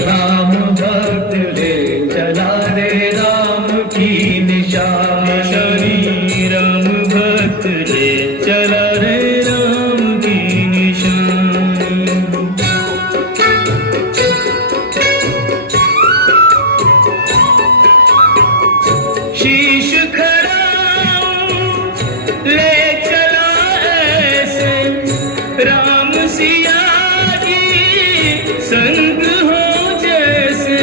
राम भक्त ले चला रे राम की निशानी। राम भक्त ले चला रे राम की शीश खड़ा ले चला ऐसे राम सिया जी संग हो जैसे।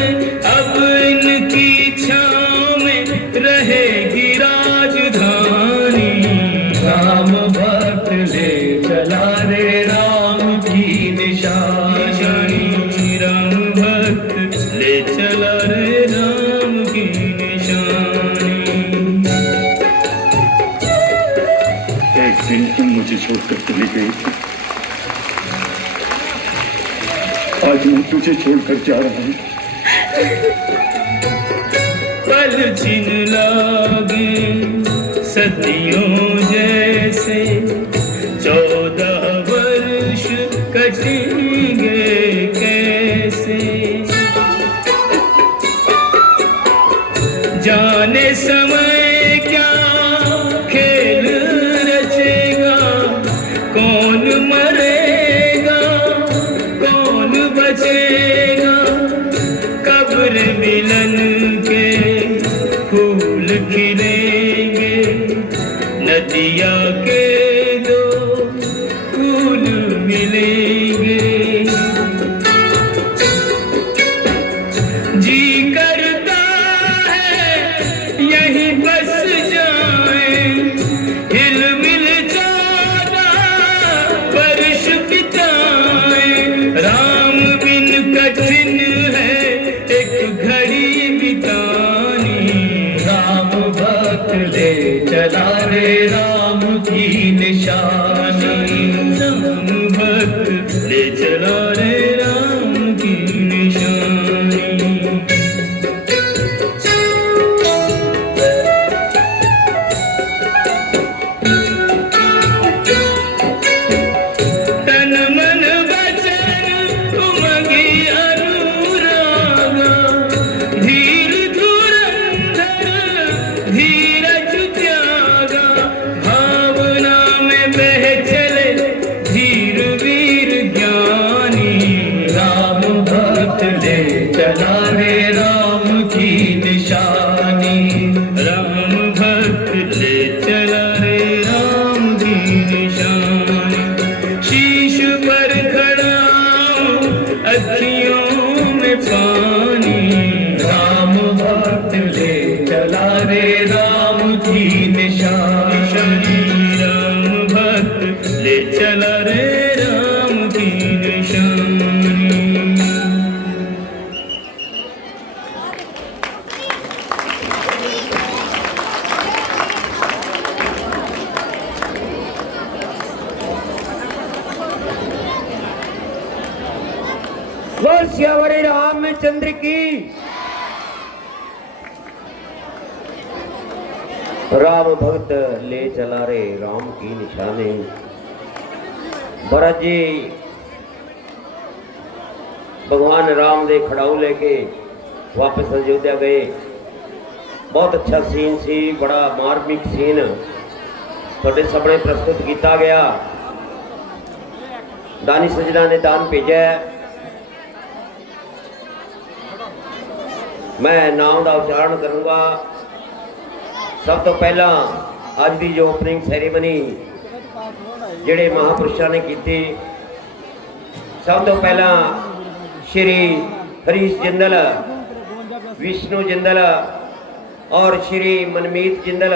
अब इनकी छाँव में रहेगी राजधानी। राम भक्त ले चला रे राम की निशानी। राम भक्त ले चला रे राम की निशानी। एक दिन तुम मुझे छोड़कर चली गई थी, आज मैं तुझे छोड़कर जा रहा हूँ। पल छिन लागे सदियों जैसे। 14 वर्ष कटेंगे कैसे। जाने समय क्या खेल रचेगा। भक्त ले चला रे राम की निशानी। तन मन वचन उमगी अनुरागा, धीर धुरंधर धीरज त्यागा, भावना में बह चले धीर वीर ज्ञानी। राम भक्त ले चला रे राम की निशानी, राम भक्त ले चला रे राम की निशानी। शीश पर खड़ा अखियों में पानी, राम भक्त ले चला रे राम की निशानी, राम भक्त ले चला रे राम की निशानी। बोल सियावरे रामचंद्र की। राम भक्त ले चला रे राम की निशानी। भरत जी भगवान राम दे खड़ाऊ लेके वापस अयोध्या गए। बहुत अच्छा सीन सी, बड़ा मार्मिक सीन थोड़े सामने प्रस्तुत किया गया। दानी सजना ने दान भेजा है। मैं नाम का उच्चारण करूँगा। सब तो पहला अज की जो ओपनिंग सैरेमनी जिहड़े महापुरुषों ने की, सब तो पहला श्री हरीश जिंदल, विष्णु जिंदल और श्री मनमीत जिंदल,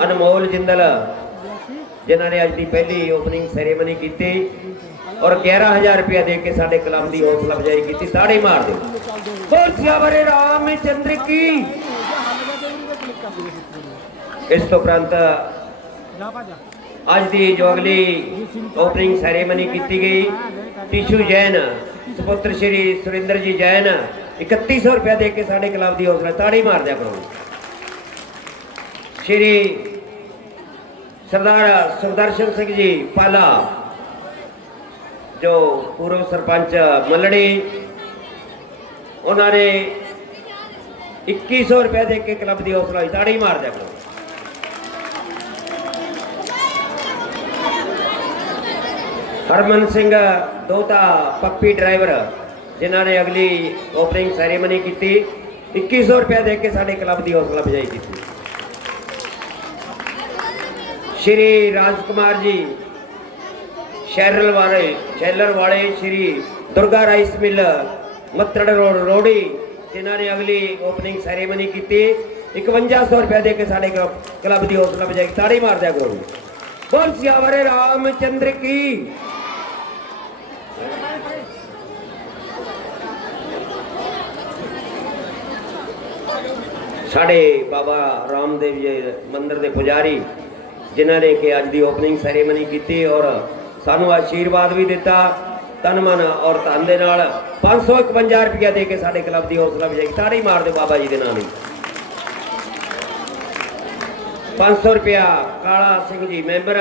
अनमोल जिंदल, जिन्होंने अज की पहली ओपनिंग सैरेमनी की और 11,000 रुपया दे के साडे क्लब की हौसला अफजाई की। ताड़ी मार दो। बोल सियावरे रामचंद्र की। इस तो उपरंत अज की जो अगली ओपनिंग सैरेमनी की गई, टीशू जैन सुपुत्र श्री सुरेंद्र जी जैन 3100 रुपया दे के साडे क्लब की हौसला। ताड़ी मार दिया करो। श्री सरदार सुदर्शन सिंह जी पाला जो पूर्व सरपंच मलड़ी, उन्होंने 2100 रुपया दे के क्लब की हौसला। ताड़ी मार दिया करो। हरमन सिंह दोता पप्पी ड्राइवर, जिन्होंने अगली ओपनिंग सैरेमनी की 2100 रुपया दे के साडे क्लब की हौसला अफजाई की। श्री राजकुमार जी शैलर वाले Shri Durga rice mill Mattar road Rori, जिन्होंने अगली ओपनिंग सैरेमनी की 5100 रुपया दे के साडे क्लब की हौसला अफजाई। ताड़ी मार दिया करो। बोल सियावरे रामचंद्र की। साढ़े बाबा रामदेव जी मंदिर के पुजारी, जिन्होंने कि अज की ओपनिंग सैरेमनी की और सानू आशीर्वाद भी दिता तन मन और धन दे नाल 551 रुपया दे के साडे क्लब की हौसला अफजाई। ताड़ी मार दो बाबा जी के नाम। 500 रुपया काला सिंह जी मैंबर,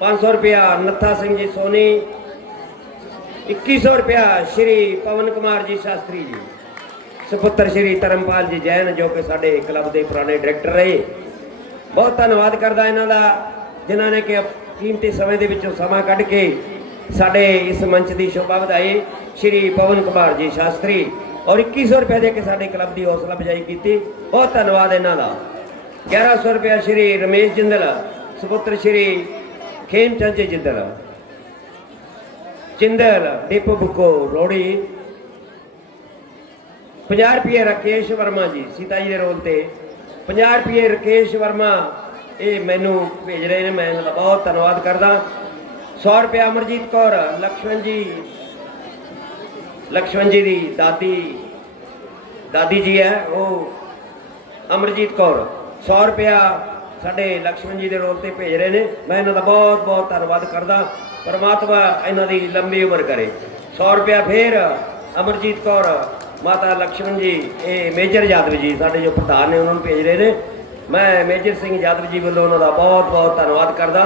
500 रुपया नत्था सिंह जी सोनी, 2100 रुपया श्री पवन कुमार जी शास्त्री जी सुपुत्र श्री धर्मपाल जी जैन, जो कि साडे क्लब के पुराने डायरैक्टर रहे। बहुत धन्यवाद करदा इन्हां दा, जिन्होंने कि कीमती समय के विचों समा कढ़ के साडे इस मंच की शोभा वधाई। श्री पवन कुमार जी शास्त्री और 2100 रुपया दे के साडे क्लब की हौसला अफजाई की। बहुत धन्यवाद इन्हां दा। 1100 रुपया श्री रमेश जिंदल सुपुत्र श्री खेमचंद जी जिंदल डिपो बुको रोड़ी। 50 रुपये राकेश वर्मा जी सीता जी के रोल से 50 रुपये राकेश वर्मा ये मैनू भेज रहे हैं, मैं इन्हां दा बहुत धन्यवाद करदा। 100 रुपया अमरजीत कौर लक्ष्मण जी की दादी जी है वो अमरजीत कौर 100 रुपया साढ़े लक्ष्मण जी के रोल से भेज रहे हैं, मैं इन्हां दा बहुत बहुत धन्यवाद करदा। परमात्मा इन्हों की लंबी उम्र करे। 100 रुपया फिर अमरजीत कौर माता लक्ष्मण जी, ये मेजर यादव जी साढ़े जो प्रधान ने उन्होंने भेज रहे हैं। मैं मेजर सिंह यादव जी वालों उन्होंने बहुत बहुत धन्यवाद करदा।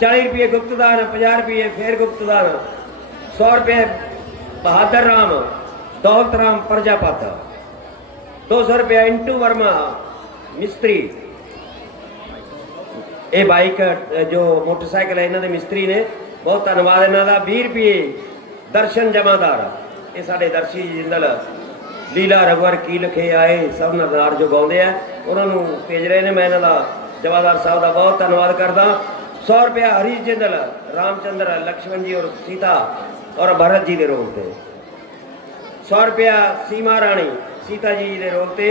40 रुपये गुप्तदान, 50 रुपये फिर गुप्तदान, 100 रुपये बहादुर राम दौलत राम प्रजापत, 200 रुपया इंटू वर्मा मिस्त्री, ये बाइक जो मोटरसाइकिल है इन्होंने मिस्त्री ने, बहुत धन्यवाद इन्हों का। 20 रुपये दर्शन जमादार, ये साढ़े दर्शी जिंदल लीला रघुवर की लिखे आए सब नरदार जो गाँव हैं उन्होंने भेज रहे हैं। मैं इन्हों का जमादार साहब का बहुत धन्यवाद करदा। 100 रुपया हरी जिंदल रामचंद्र लक्ष्मण जी और सीता और भरत जी के रोल से। 100 रुपया सीमा राणी सीता जी के रोल से।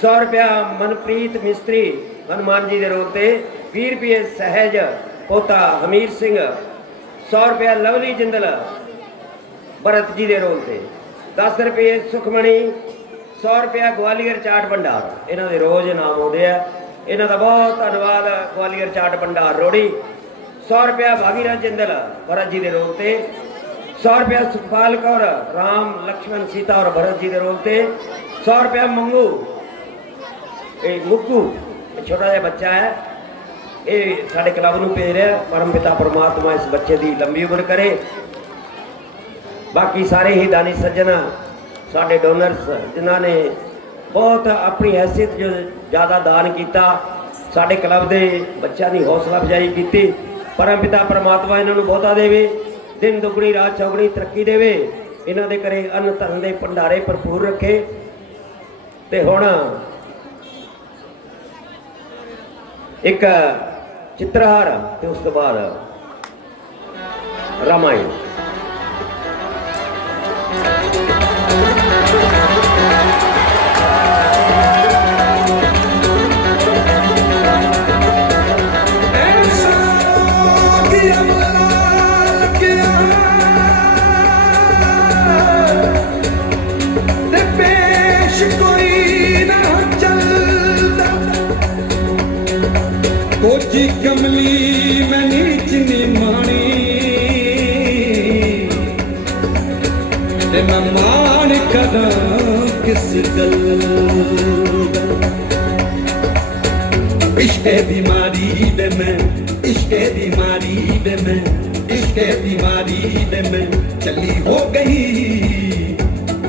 100 रुपया मनप्रीत मिस्त्री हनुमान जी के रोल से। 20 रुपये सहज पोता हमीर सिंह। 100 रुपया लवली जिंदल भरत जी के रोल से। 10 रुपये सुखमणी। 100 रुपया ग्वालियर चाट भंडार, इन्हों के रोज़ इनाम आते हैं, इन्हों का बहुत धन्यवाद ग्वालियर चाट भंडार रोड़ी। 100 रुपया भागीरथ जिंदल भरत जी के रोल से। 100 रुपया सुखपाल कौर राम लक्ष्मण सीता और भरत जी के रोल से। 100 रुपया मंगू मुक्कू छोटा जहा बच्चा है, ये साढ़े क्लब में भेज रहा। परम पिता परमात्मा इस बच्चे की लंबी उम्र करे। बाकी सारे ही दानी सज्जन साढ़े डोनर्स जिन्होंने बहुत अपनी हैसियत जो ज़्यादा दान किया, साढ़े क्लब के बच्चों की हौसला अफजाई की। परम पिता परमात्मा इन्हों बहुता देवे, दिन दुगनी रात चौगनी तरक्की देवे, इन्हों के घरे अन्न धन के भंडारे भरपूर रखे। तो हुण एक चित्रहार ते उस तो बाद रामायण। कोची कमली मैं नीच मानी ते मैं मान कदा किस गल। इश्क बीमारी दे मैं, इश्क बीमारी दे मैं, इश्क बीमारी दे मैं चली हो गई।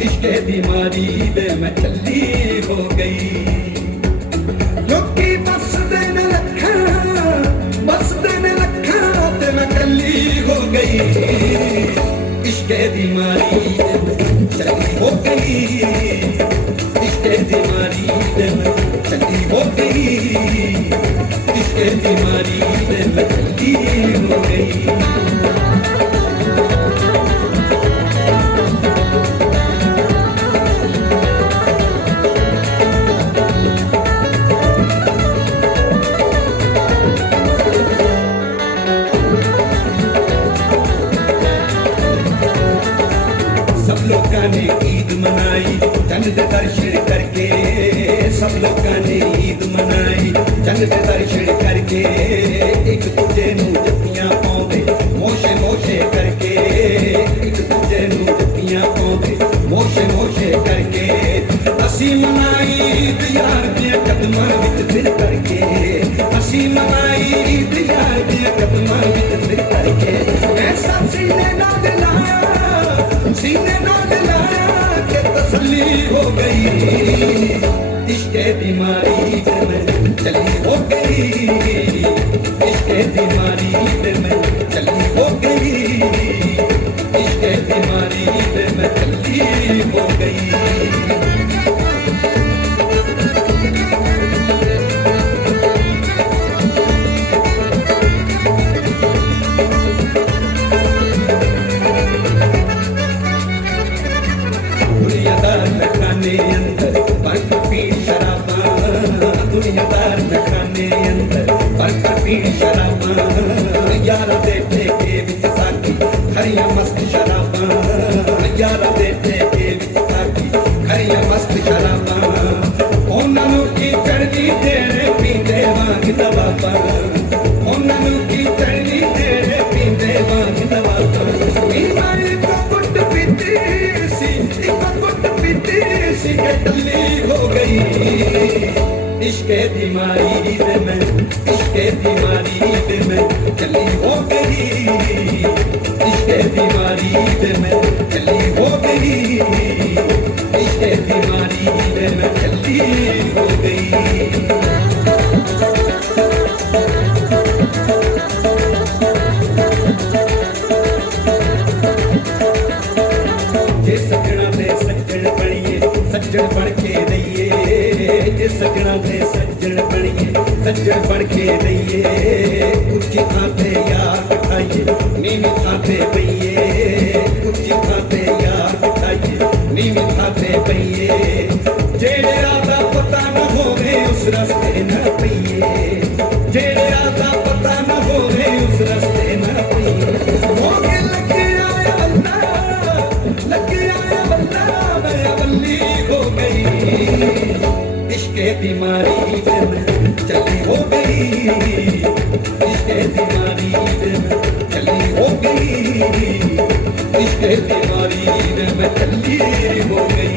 इश्क बीमारी दे मैं चली हो गई। लोकी बस देने लखा, बस देने लखा ते मैं कली हो गई। इश्क बीमारी दे मैं चली हो गई। इश्क बीमारी दे मैं चली हो गई। इश्क बीमारी दे मैं चली हो गई। ने ईद मनाई चंद दे दर्शन करके, सब लोगों ने ईद मनाई चंद दे दर्शन करके। एक दूजे नू जप्पियां पाउंदे मोशे मोशे करके, एक दूजे नू जप्पियां पाउंदे मोशे मोशे करके। असी मनाई ईद यार दे कदमां विच सिर करके, असी मनाई ईद यार दे कदमां विच सिर करके। ऐसा सीने नाल लाया, सीने नाल लाया के तसल्ली हो गई। इश्क बीमारी पे मैं चली हो गई। इश्क बीमारी पे मैं चली हो गई। इश्क बीमारी पे मैं चली हो गई। अंदर बर्फ पी शराबा, दुनियादार में खाने अंदर बर्फ पी शराबा। यार बेटे के विच साकी खरिया मस्त शराबा, यार बेटे के विच साकी खरिया मस्त शराबा। उन्होंने की चढ़नी तेरे पींदे वांग दबाबा, उन्होंने की चढ़नी तेरे पींदे इश्के दी मारी ते मैं इश्के दी मारी ते मैं चली हो गई इश्के दी मारी ते मैं चली हो गई इश्के दी मारी ते मैं चली हो गई सज्जन बन के दइए जे सजना दे सज्जन बनिए सज्जन बन के दइए उच्ची थां ते यार बिठाइए नीवी थां ते पइए उच्ची थां ते यार बिठाइए नीवी थां ते पइए जेड़े राह दा पता न होवे उस रस्ते न पइए जेड़े राह दा पता न होवे उस रस्ते न पइए हो के लगे आया बंदा मैं अवली हो गई इश्के दी मारी ते मैं चली हो गई इश्के दी मारी ते मैं चली हो गई इश्के दी मारी ते मैं चली हो गई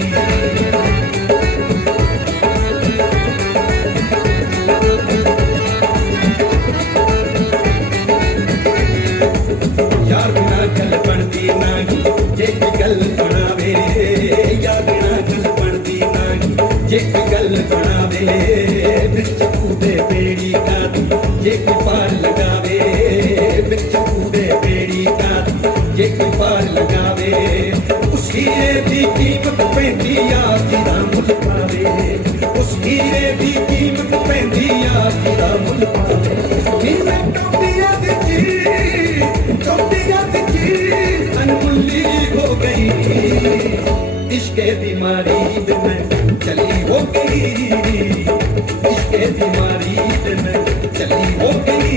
यार बिना गल बनती नहीं जे कोई गल बनावे यार बिना गल बनती नहीं जे कोई गल बनावे बिच कूदे बेड़ी कादी जे कोई पार लगावे बिच कूदे बेड़ी कादी जे कोई पार लगावे उस हीरे दी कीमत पैंदी यार दा मुल पावे उस हीरे दी कीमत पैंदी यार दा मुल पावे मैं टोपिया दी अनमुल्ली हो गई इश्के दी मारी ते मैं चली हो गई इश्के दी मारी ते मैं चली हो गई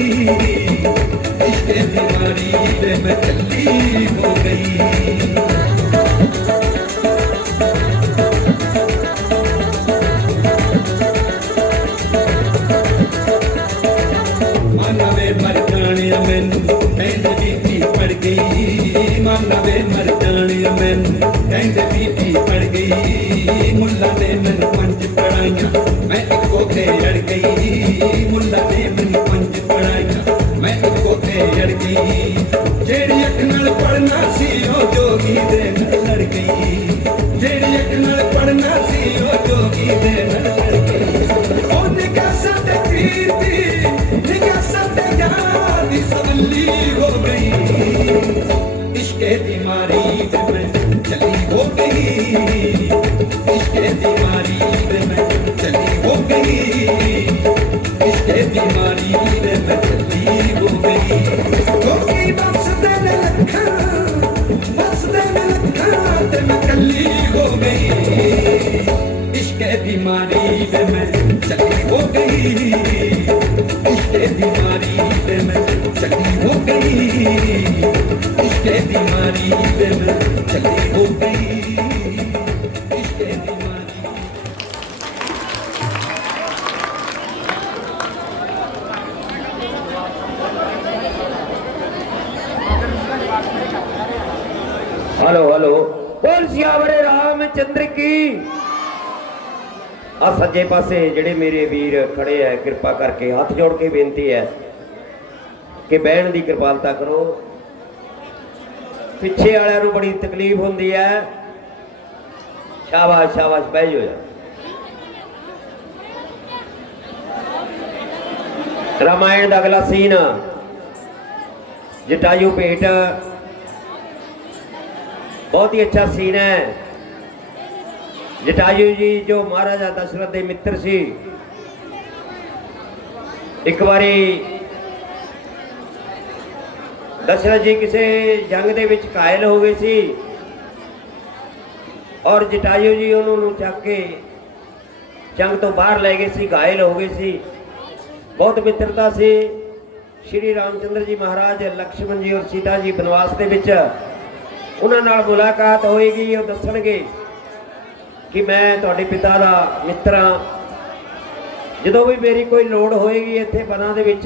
इश्के दी मारी ते मैं चली हो गई मैनू कहते बीपी पड़ गई माना वे मर जाने मैनू कहते बीपी पड़ गई मुल्ला ने मैनू 5 पढ़ाइया मैं इको ते अड़ गई मुल्ला ने मैनू 5 पढ़ाइया मैं इको ते अड़ गई जेड़ी अख नाल पढ़ना सी ओ जोगी दे नाल लड़ गई जेड़ी अख नाल पढ़ना सी ओ जोगी दे नाल लड़ गई ओ निगाह साडे पीर दी निगाह साडे यार दी सवली हो गई इश्के दी मारी ते मैं चली हो गई इश्के दी मारी ते मैं चली हो गई इश्के दी मारी ते मैं चली हो गई कोई बस दे लखा ते मैं कली हो गई इश्के दी मारी ते मैं चली हो गई इश्के दी मारी ते मैं चली हो गई इश्के दी मारी ते मैं चली हो गई इश्के दी मारी हेलो हेलो बोल सियावरे रामचंद्र की आ सज्जे पासे ਜਿਹੜੇ ਮੇਰੇ ਵੀਰ ਖੜੇ ਹੈ ਕਿਰਪਾ ਕਰਕੇ ਹੱਥ ਜੋੜ ਕੇ ਬੇਨਤੀ ਹੈ ਕਿ ਬਹਿਣ ਦੀ ਕਿਰਪਾਲਤਾ ਕਰੋ ਪਿੱਛੇ ਵਾਲਿਆਂ ਨੂੰ ਬੜੀ ਤਕਲੀਫ ਹੁੰਦੀ ਹੈ ਸ਼ਾਬਾਸ਼ ਸ਼ਾਬਾਸ਼ ਬਹਿ ਜਾਓ ਰਾਮਾਇਣ ਦਾ ਅਗਲਾ ਸੀਨ ਜਟਾਯੂ ਭੇਟ बहुत ही अच्छा सीन है जटायु जी जो महाराजा दशरथ के मित्र सी एक बारी दशरथ जी किसी जंग दे विच घायल हो गए सी और जटायु जी उन्होंने चक के जंग तो बाहर लै गए सी घायल हो गए सी बहुत मित्रता सी श्री रामचंद्र जी महाराज लक्ष्मण जी और सीता जी बनवास के विच उन्होंने नाल मुलाकात होएगी वो दसणगे कि मैं तुहाडे पिता का मित्र हाँ जो भी मेरी कोई लोड़ होएगी इत्थे बना दे विच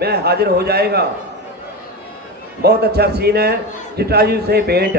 मैं हाजिर हो जाएगा। बहुत अच्छा सीन है जटायु से भेंट।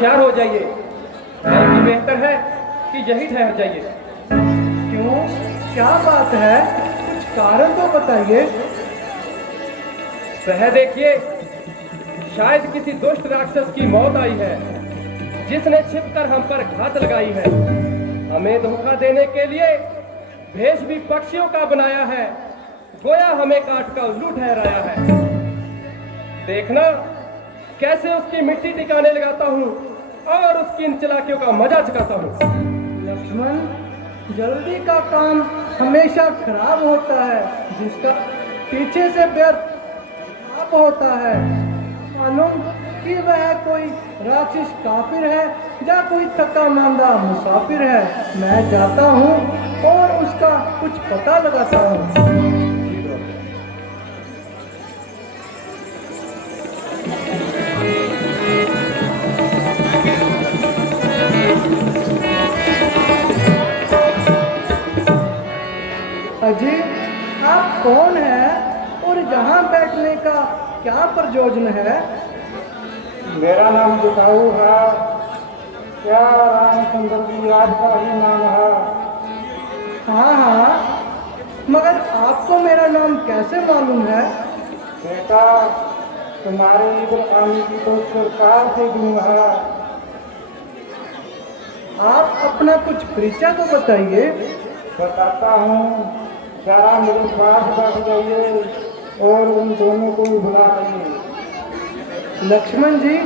होशियार हो जाइए, बल्कि बेहतर है कि यही ठहर जाइए। क्यों, क्या बात है? कुछ कारण तो बताइए। वह देखिए, शायद किसी दुष्ट राक्षस की मौत आई है, जिसने छिपकर हम पर घात लगाई है। हमें धोखा देने के लिए भेष भी पक्षियों का बनाया है, गोया हमें काट का उल्लू ठहराया है। देखना कैसे उसकी मिट्टी टिकाने लगाता हूँ और उसकी इन चालाकियों का मजा चुकाता हूँ। लक्ष्मण, जल्दी का काम हमेशा खराब होता है, जिसका पीछे से व्यर्थ लाभ होता है। मालूम कि वह कोई राक्षस काफिर है या कोई थका मांदा मुसाफिर है। मैं जाता हूँ और उसका कुछ पता लगाता हूँ। अजी, आप कौन हैं और यहाँ बैठने का क्या प्रयोजन है? मेरा नाम जुटाऊ है। क्या रामचंद्र जी आपका ही नाम है? हाँ हाँ, मगर आपको मेरा नाम कैसे मालूम है? बेटा, तुम्हारे इधर आने की तो सरकार से दूँ है। आप अपना कुछ परिचय तो बताइए। बताता हूँ, जरा मेरे पास बैठ जाइए और उन दोनों को बुला लाइए। लक्ष्मण जी,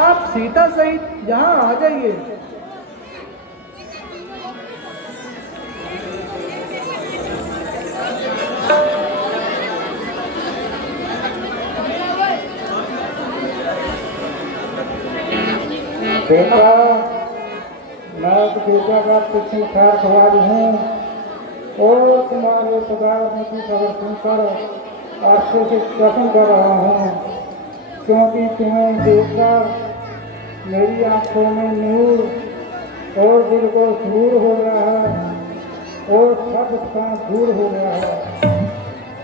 आप सीता सहित यहाँ आ जाइए। बेटा, मैं तो बेटा का पिछले खार खवारी हूँ और तुम्हारे पदार्थों की खबर सुनकर आपसे से प्रश्न कर रहा हूँ, क्योंकि तुम्हें देखकर मेरी आंखों में नूर और दिल को दूर हो गया है और सब काम दूर हो गया है,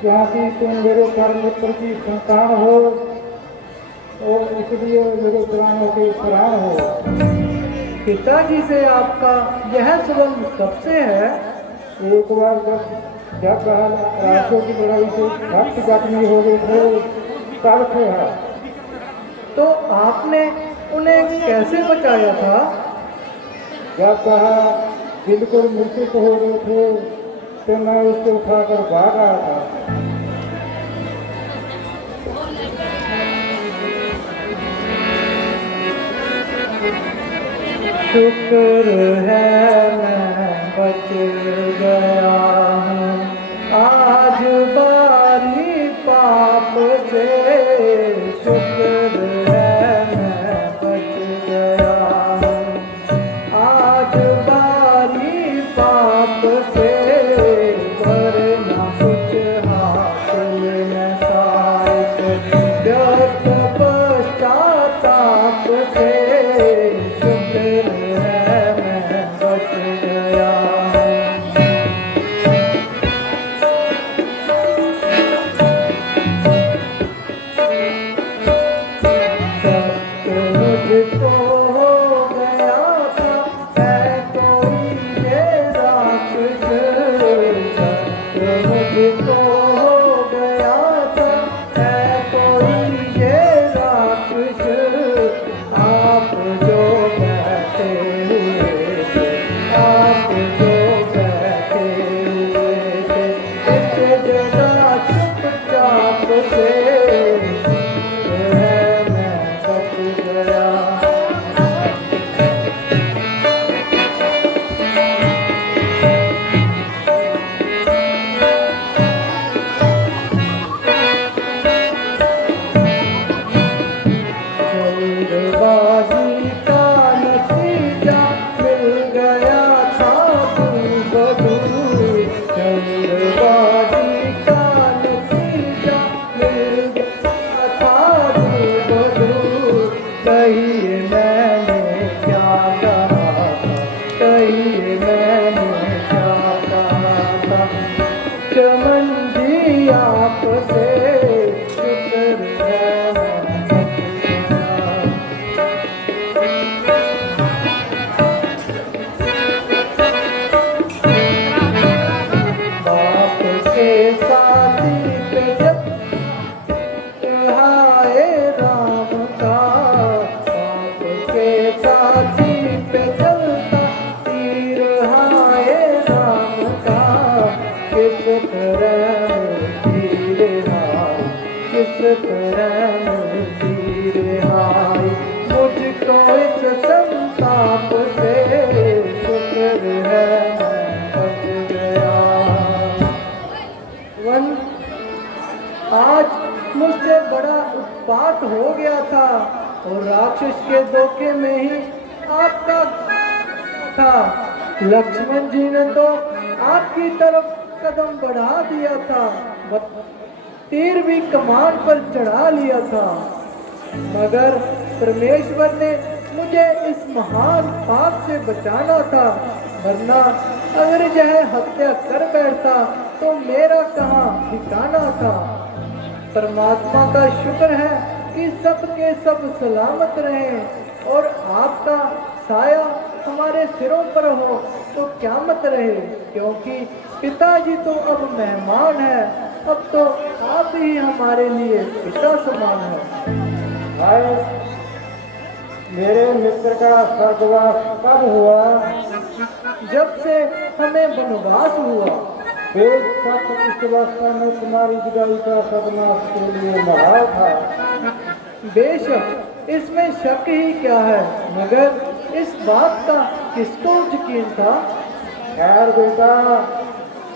क्योंकि तुम मेरे घर मित्र की संतान हो और इसलिए मेरे प्राणों के प्राण हो। पिताजी से आपका यह संबंध कब से है? एक बार जब रास्तों की लड़ाई से भक्त जख्मी हो गए थे, तब से है। तो आपने उन्हें कैसे बचाया था? जब कहा बिल्कुल मूर्छित हो गए थे तो मैं उसको उठाकर भाग आया था। शुक्र है मैं बच गया हूँ आज बारी पाप से। शुक्र है मैं बच गया हूँ आज बारी पाप से। वरना कुछ हासिल न साइक व्यर्थ पश्चाताप से। शुक्र है मैं बच गया हूँ। मुझको हो गया था है कोई ये राक्षस। मुझको हो गया था है कोई ये राक्षस। आप जो बैठे हुए थे, आप जो बैठे हुए थे, इस जगह चुपचाप से। मैं बच गया। जल्दबाजी का नतीजा मिल गया था दूर। जल्दबाजी का नतीजा मिल गया था दूर। कहिए मैंने क्या कहा था, कहिए मैंने क्या कहा था। चमन जी आपसे शुक्र है मैं बच गया। के साथी पे जब हाय राम का, आपके साथी पे चलता तीर हाय राम का, किस तरह तीर हाय, किस तरह तीर हाय, मुझको इस संताप से शुक्र है बच गया। आज मुझसे बड़ा उत्पात हो गया था और राक्षस के धोखे में ही आपका था। लक्ष्मण जी ने तो आपकी तरफ कदम बढ़ा दिया था, तीर भी कमान पर चढ़ा लिया था, मगर परमेश्वर ने मुझे इस महान पाप से बचाना था, वरना अगर यह हत्या कर बैठता तो मेरा कहाँ ठिकाना था। परमात्मा का शुक्र है कि सब के सब सलामत रहें और आपका साया हमारे सिरों पर हो तो क़यामत रहे, क्योंकि पिताजी तो अब मेहमान है, अब तो आप ही हमारे लिए पिता समान है। मेरे मित्र का स्वर्गवास कब हुआ? जब से हमें वनवास हुआ। बेशक इस अवस्था में तुम्हारी जुदाई का सदमा के लिए महान था। बेशक इसमें शक ही क्या है, मगर इस बात का किसको यकीन था? खैर बेटा,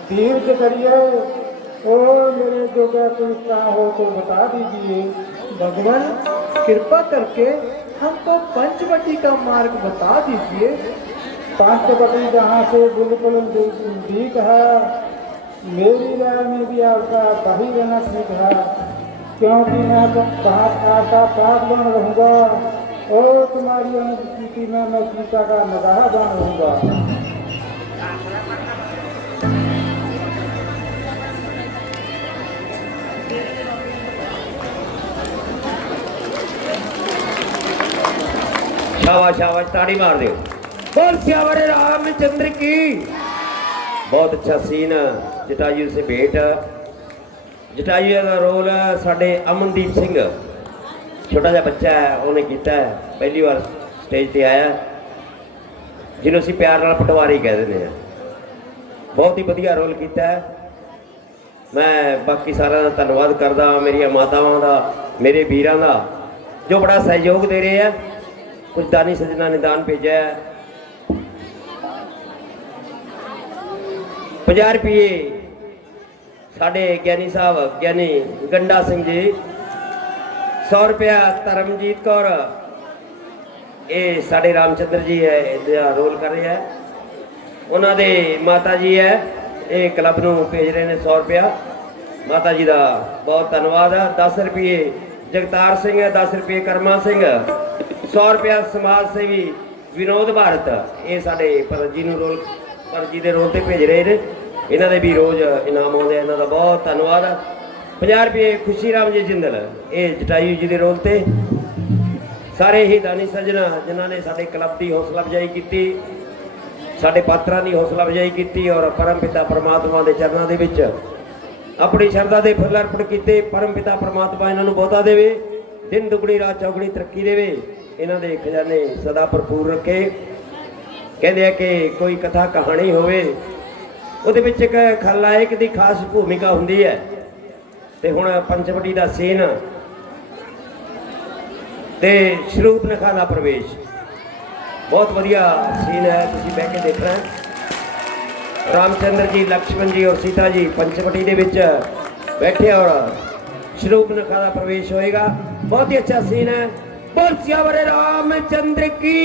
धीरज करिए और मेरे जोगा पूछता हो तो बता दीजिए। भगवान कृपा करके हमको पंचवटी का मार्ग बता दीजिए। पंचवटी जहाँ से बिल्कुल नजदीक है, मेरी राय में भी आपका वही रहना ठीक है, क्योंकि मैं आपका पास बन रहूँगा और तुम्हारी अनुपस्थिति में मैं सीता का नगाह बन रहूँगा। शाबाश शाबाश, ताड़ी मार दो। बोल सियावर रामचंद्र की। बहुत अच्छा सीन जटायु से भेंट। जटायु का रोल साडे अमनदीप सिंह, छोटा जिहा बच्चा है, उन्हें किया है, पहली बार स्टेज पे आया, जिन्होंने असीं प्यार नाल पटवारी कह देंगे हैं। बहुत ही वधिया रोल किया है। मैं बाकी सारा धन्नवाद करदा मेरिया मातावां दा, मेरे वीरां दा जो बड़ा सहयोग दे रहे हैं। कुछ दानी सजना ने दान भेजा है, 50 रुपये साढ़े ज्ञानी साहब ज्ञानी गंडा सिंह जी, 100 रुपया धर्मजीत कौर, ये साढ़े रामचंद्र जी है, इसका रोल कर रहे हैं। उन्होंने माता जी है, ये क्लब नूं भेज रहे हैं 100 रुपया। माता जी का बहुत धन्यवाद है। 10 रुपये जगतार सिंह है, 10 रुपये कर्मा सिंह, 100 रुपया समाज सेवी विनोद भारत, ये साढ़े परजी रोल परजी के रोल से भेज रहे हैं। इन्हों के भी रोज़ इनाम आते हैं, इन्हों का बहुत धन्यवाद। 50 रुपये खुशी राम जी जिंदल, ये जटायु जी के रोल से। सारे ही दानी सज्जन जिन्होंने साढ़े क्लब की हौसला अफजाई की, साढ़े पात्रां की हौसला अफजाई की और परम पिता परमात्मा के चरणों के विच अपनी शरदा के फुल अर्पण किए। परम पिता परमात्मा इन्हों बहुता देवे, दिन दुगनी रात चौगनी तरक्की देवे, इन्हों के खजाने सदा भरपूर रखे। कहते हैं कि कोई कथा कहानी होवे ਉਹਦੇ ਵਿੱਚ ਇੱਕ ਖਲਨਾਇਕ ਦੀ ਖਾਸ ਭੂਮਿਕਾ ਹੁੰਦੀ ਹੈ, ਤੇ ਹੁਣ ਪੰਚਵਟੀ ਦਾ ਸੀਨ ਤੇ ਸ਼ਰੂਪਨਖਾ ਦਾ ਪ੍ਰਵੇਸ਼ ਬਹੁਤ ਵਧੀਆ ਸੀਨ ਹੈ, ਤੁਸੀਂ ਬਹਿ ਕੇ ਦੇਖਣਾ ਹੈ। ਰਾਮਚੰਦਰ ਜੀ, ਲਕਸ਼ਮਣ ਜੀ ਔਰ ਸੀਤਾ ਜੀ ਪੰਚਵਟੀ ਦੇ ਵਿੱਚ ਬੈਠੇ ਔਰ ਸ਼ਰੂਪਨਖਾ ਦਾ ਪ੍ਰਵੇਸ਼ ਹੋਏਗਾ। ਬਹੁਤ ਹੀ ਅੱਛਾ ਸੀਨ ਹੈ। बोल सियावर रामचंद्र की।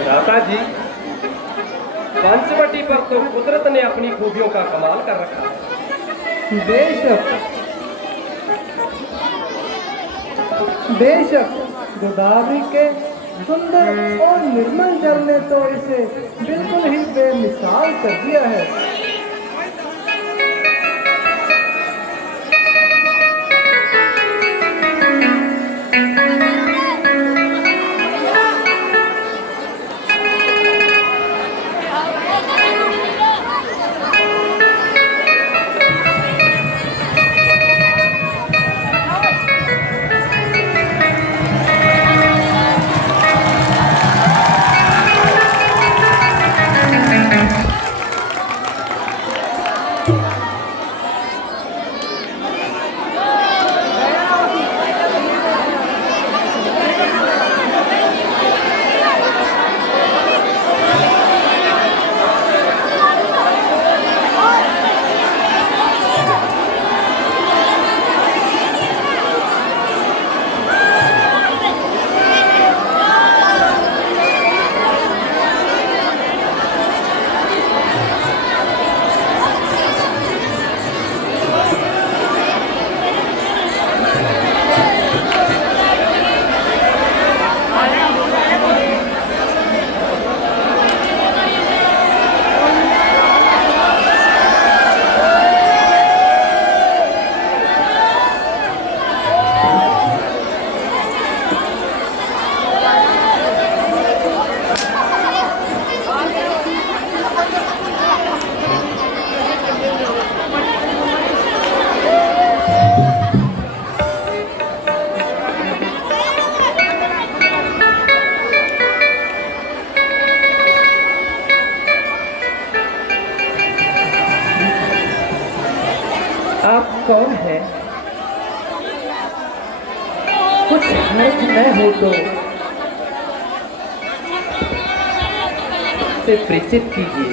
दाता जी, पंचवटी पर तो कुदरत ने अपनी खूबियों का कमाल कर रखा है। बेशक बेशक गोदावरी के सुंदर और निर्मल जल ने तो इसे बिल्कुल ही बेमिसाल कर दिया है। आप कौन है? कुछ हर्ज न हो तो से परिचित कीजिए।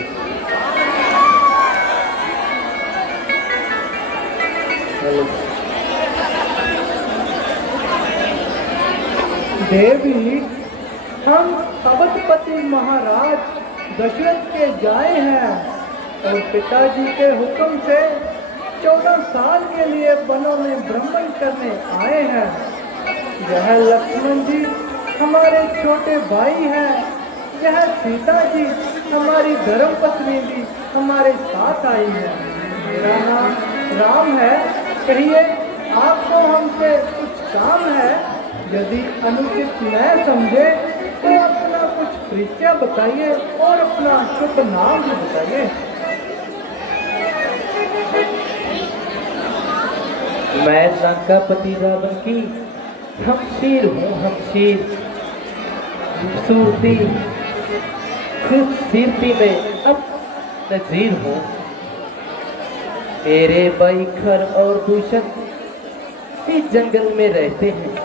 देवी, हम अवधपति महाराज दशरथ के जाए हैं और पिताजी के हुक्म से 14 साल के लिए वनों में भ्रमण करने आए हैं। यह लक्ष्मण जी हमारे छोटे भाई हैं। यह सीता जी हमारी धर्मपत्नी भी हमारे साथ आई है। मेरा नाम राम है। कहिए, आपको हमसे कुछ काम है? यदि अनुचित न समझे तो अपना कुछ परिचय बताइए और अपना शुभ नाम भी बताइए। मैं लंकापति रावण की हमशीर हूँ, हमशीर। खूबसूरती खूबसूरती में अब नजीर हूँ। मेरे भाई खर और भूषण इस जंगल में रहते हैं।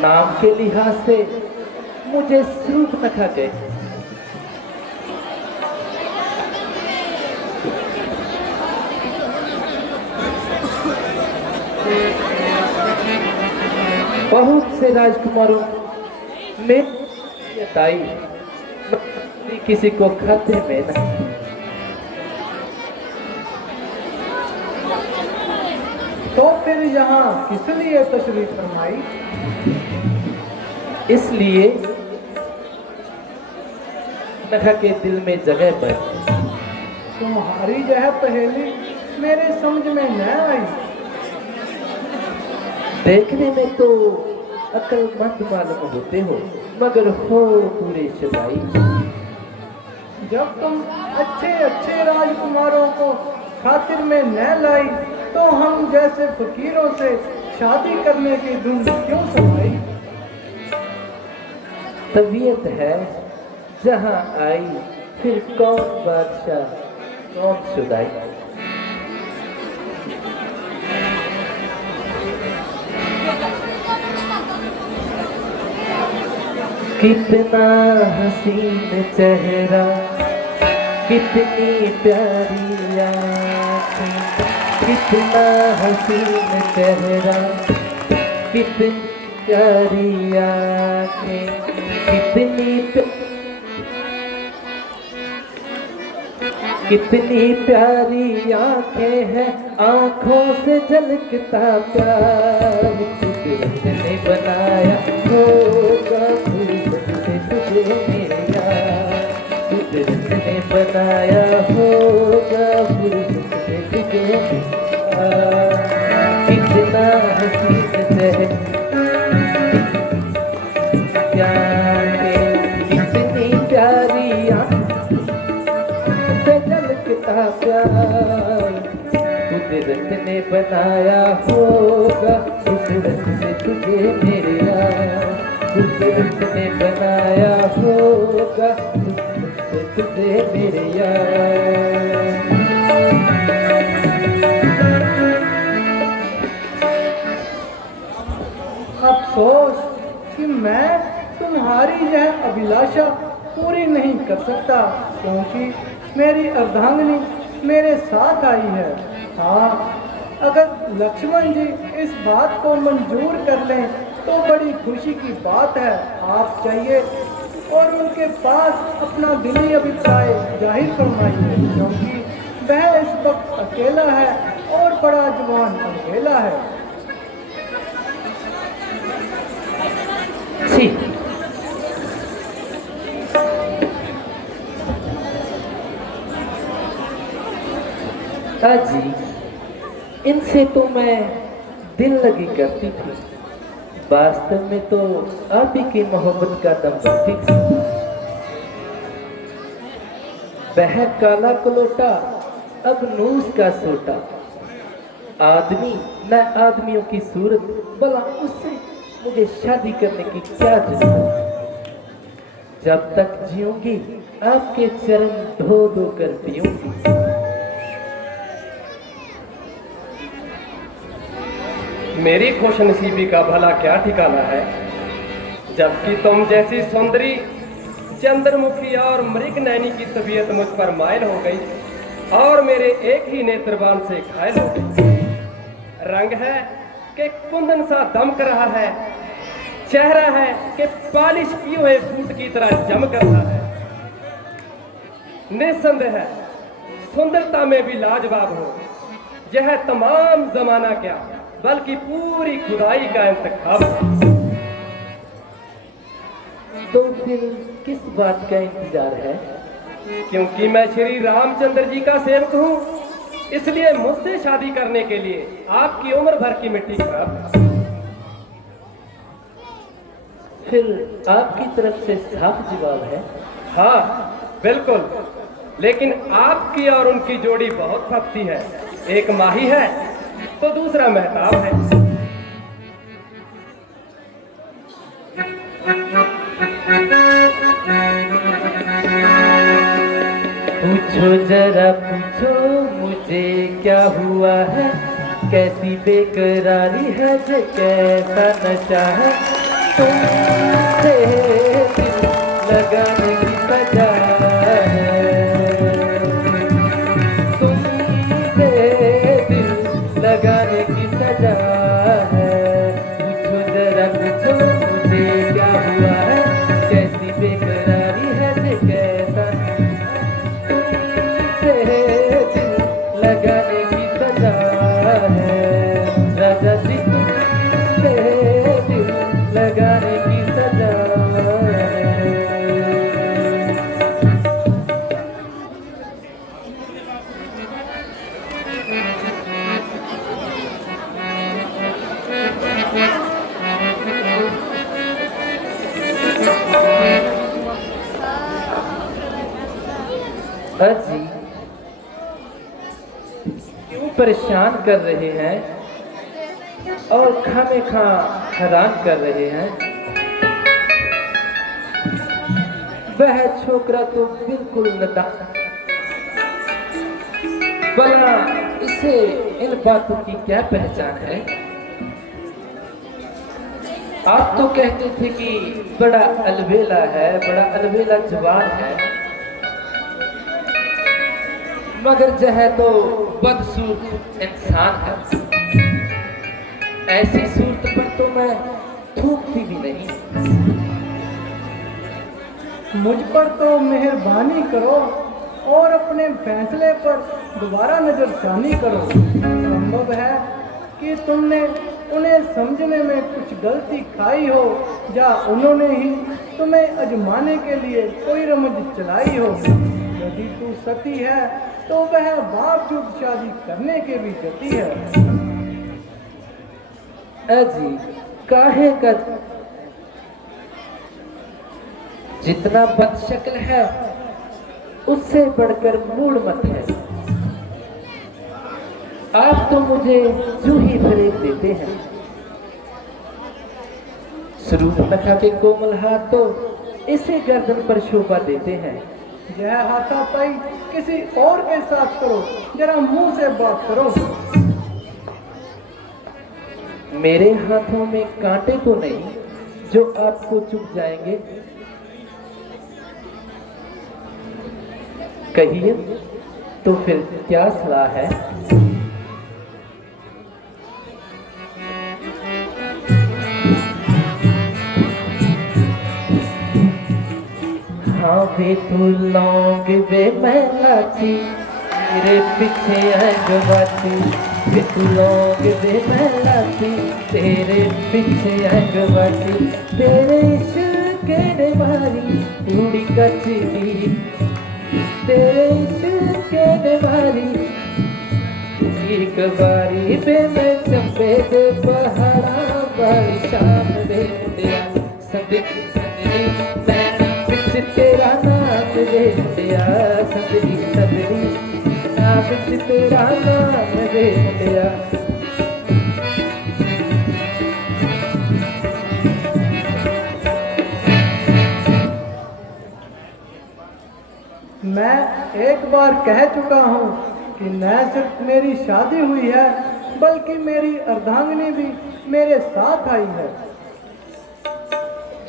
नाम के लिहाज से मुझे सूर्पनखा कहते हैं। बहुत से राजकुमारों में ताई किसी को खातिर में नहीं। तो फिर यहाँ किस लिए तशरीफ फरमाई? इसलिए नखा के दिल में जगह बन। तुम्हारी यह पहेली मेरे समझ में न आई। देखने में तो अक्लमंद मालूम होते हो, मगर हो पूरे शबाई। जब तुम अच्छे अच्छे राजकुमारों को खातिर में न लाई तो हम जैसे फकीरों से शादी करने की धुन क्यों समाई? तबीयत है जहां आई, फिर कौन बादशाह कौन शुदाई। कितना हसीन चेहरा, कितनी प्यारी आँखें। कितना हसीन चेहरा, कितनी प्यारी आँखें। कितनी प्यारी आंखें हैं, आंखों से झलकता प्यार। कुदरत ने बनाया होगा फुर्सत से तुझे मेरे यार, कुदरत ने बनाया होगा फुर्सत से तुझे मेरे यार। कितना हसीन है कितनी प्यारी आंखें से झलकता प्यार। कुदरत ने बनाया होगा कुदरत से तुझे मेरे यार, कुदरत ने बनाया होगा कुदरत से तुझे मेरे यार। अफसोस कि मैं तुम्हारी यह अभिलाषा पूरी नहीं कर सकता, क्योंकि मेरी अर्धांगिनी मेरे साथ आई है। हाँ, अगर लक्ष्मण जी इस बात को मंजूर कर लें तो बड़ी खुशी की बात है। आप चाहिए और उनके पास अपना दिली अभिप्राय जाहिर फरमाइए, क्योंकि वह इस वक्त अकेला है और बड़ा जवान अकेला है। जी जी, इनसे तो मैं दिल लगी करती थी, वास्तव में तो आप ही की मोहब्बत का दम भरती थी। वह काला कलोटा अब नूस का सोटा, आदमी न आदमियों की सूरत, भला उससे मुझे शादी करने की क्या जरूरत। जब तक जीऊंगी आपके चरण धो धो कर पीऊंगी। मेरी खुशनसीबी का भला क्या ठिकाना है, जबकि तुम जैसी सुंदरी चंद्रमुखी और मृग नैनी की तबीयत मुझ पर मायल हो गई और मेरे एक ही नेत्रबान से घायल हो गई। रंग है कि कुंदन सा दमक रहा है, चेहरा है कि पालिश किए हुए बूट की तरह चमक रहा है। निस्संदेह है सुंदरता में भी लाजवाब हो, यह तमाम जमाना क्या बल्कि पूरी खुदाई का इंतखाब। तो फिर किस बात का इंतजार है? क्योंकि मैं श्री रामचंद्र जी का सेवक हूँ, इसलिए मुझसे शादी करने के लिए आपकी उम्र भर की मिट्टी खराब। फिर आपकी तरफ से साफ जवाब है? हाँ बिल्कुल, लेकिन आपकी और उनकी जोड़ी बहुत फपती है। एक माही है तो दूसरा मेहताब है। पूछो जरा पूछो मुझे क्या हुआ है, कैसी बेकरारी है जे कैसा नशा है, तुमसे दिल लगाने की सजा है, तुमसे दिल लगाने की सजा है। पूछो जरा पूछो मुझे क्या हुआ है, कैसी बेकरारी है जे कैसा, तुमसे दिल लगाने की सजा है। राजा जी तुमसे दिल लगाने की सजा है। जी क्यों परेशान कर रहे हैं और खामेखा हैरान कर रहे हैं? वह छोकरा तो बिल्कुल नादान, भला इसे इन बातों की क्या पहचान है? आप तो कहते थे कि बड़ा अलबेला है, बड़ा अलबेला जवान है, मगर जह तो बदसूरत इंसान है। ऐसी सूरत पर तो मैं थूकती भी नहीं। मुझ पर तो मेहरबानी करो और अपने फैसले पर दोबारा नजरसानी करो। संभव है कि तुमने उन्हें समझने में कुछ गलती खाई हो या उन्होंने ही तुम्हें आजमाने के लिए कोई रमज चलाई हो। यदि तू सती है तो वह बावजूद शादी करने के भी गति है। अजी काहे का जितना बदशक्ल है उससे बढ़कर मूड मत है। आप तो मुझे यूं ही फरेब देते हैं। स्वरूप नखा के कोमल हाथ तो इसे गर्दन पर शोभा देते हैं। यह हाथापाई किसी और के साथ करो, जरा मुंह से बात करो। मेरे हाथों में कांटे तो नहीं जो आपको चुभ जाएंगे। कहिए तो फिर क्या सलाह है? हाँ वे तू लौंग वे महलाची तेरे पीछे है गवाची। वे तू लौंग वे महलाची तेरे पीछे है गवाची। तेरे इश्क ने मारी उड़ी कचरी। तेरे इश्क ने मारी एक बारी पे मैं चंपे दे पहाड़ा वाली शाम दे तेरा संदली संदली मैं बिच तेरा नाम दे दिया। संदली संदली मैं बिच तेरा नाम दे दिया। मैं एक बार कह चुका हूँ कि न सिर्फ मेरी शादी हुई है बल्कि मेरी अर्धांगिनी भी मेरे साथ आई है।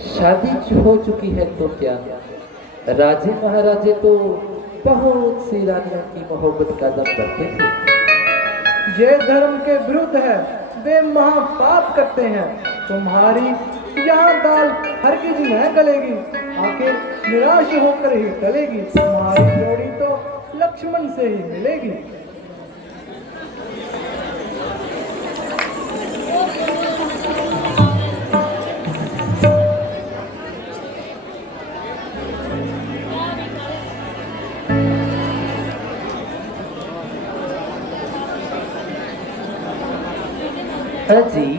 शादी हो चुकी है तो क्या? राजे महाराजे तो बहुत सी रानियों की मोहब्बत का दम करते थे। ये धर्म के विरुद्ध है, वे महापाप करते हैं। तुम्हारी यहाँ दाल हरगिज न गलेगी, आखिर निराश होकर ही टलेगी। तुम्हारी जोड़ी तो लक्ष्मण से ही मिलेगी। अजी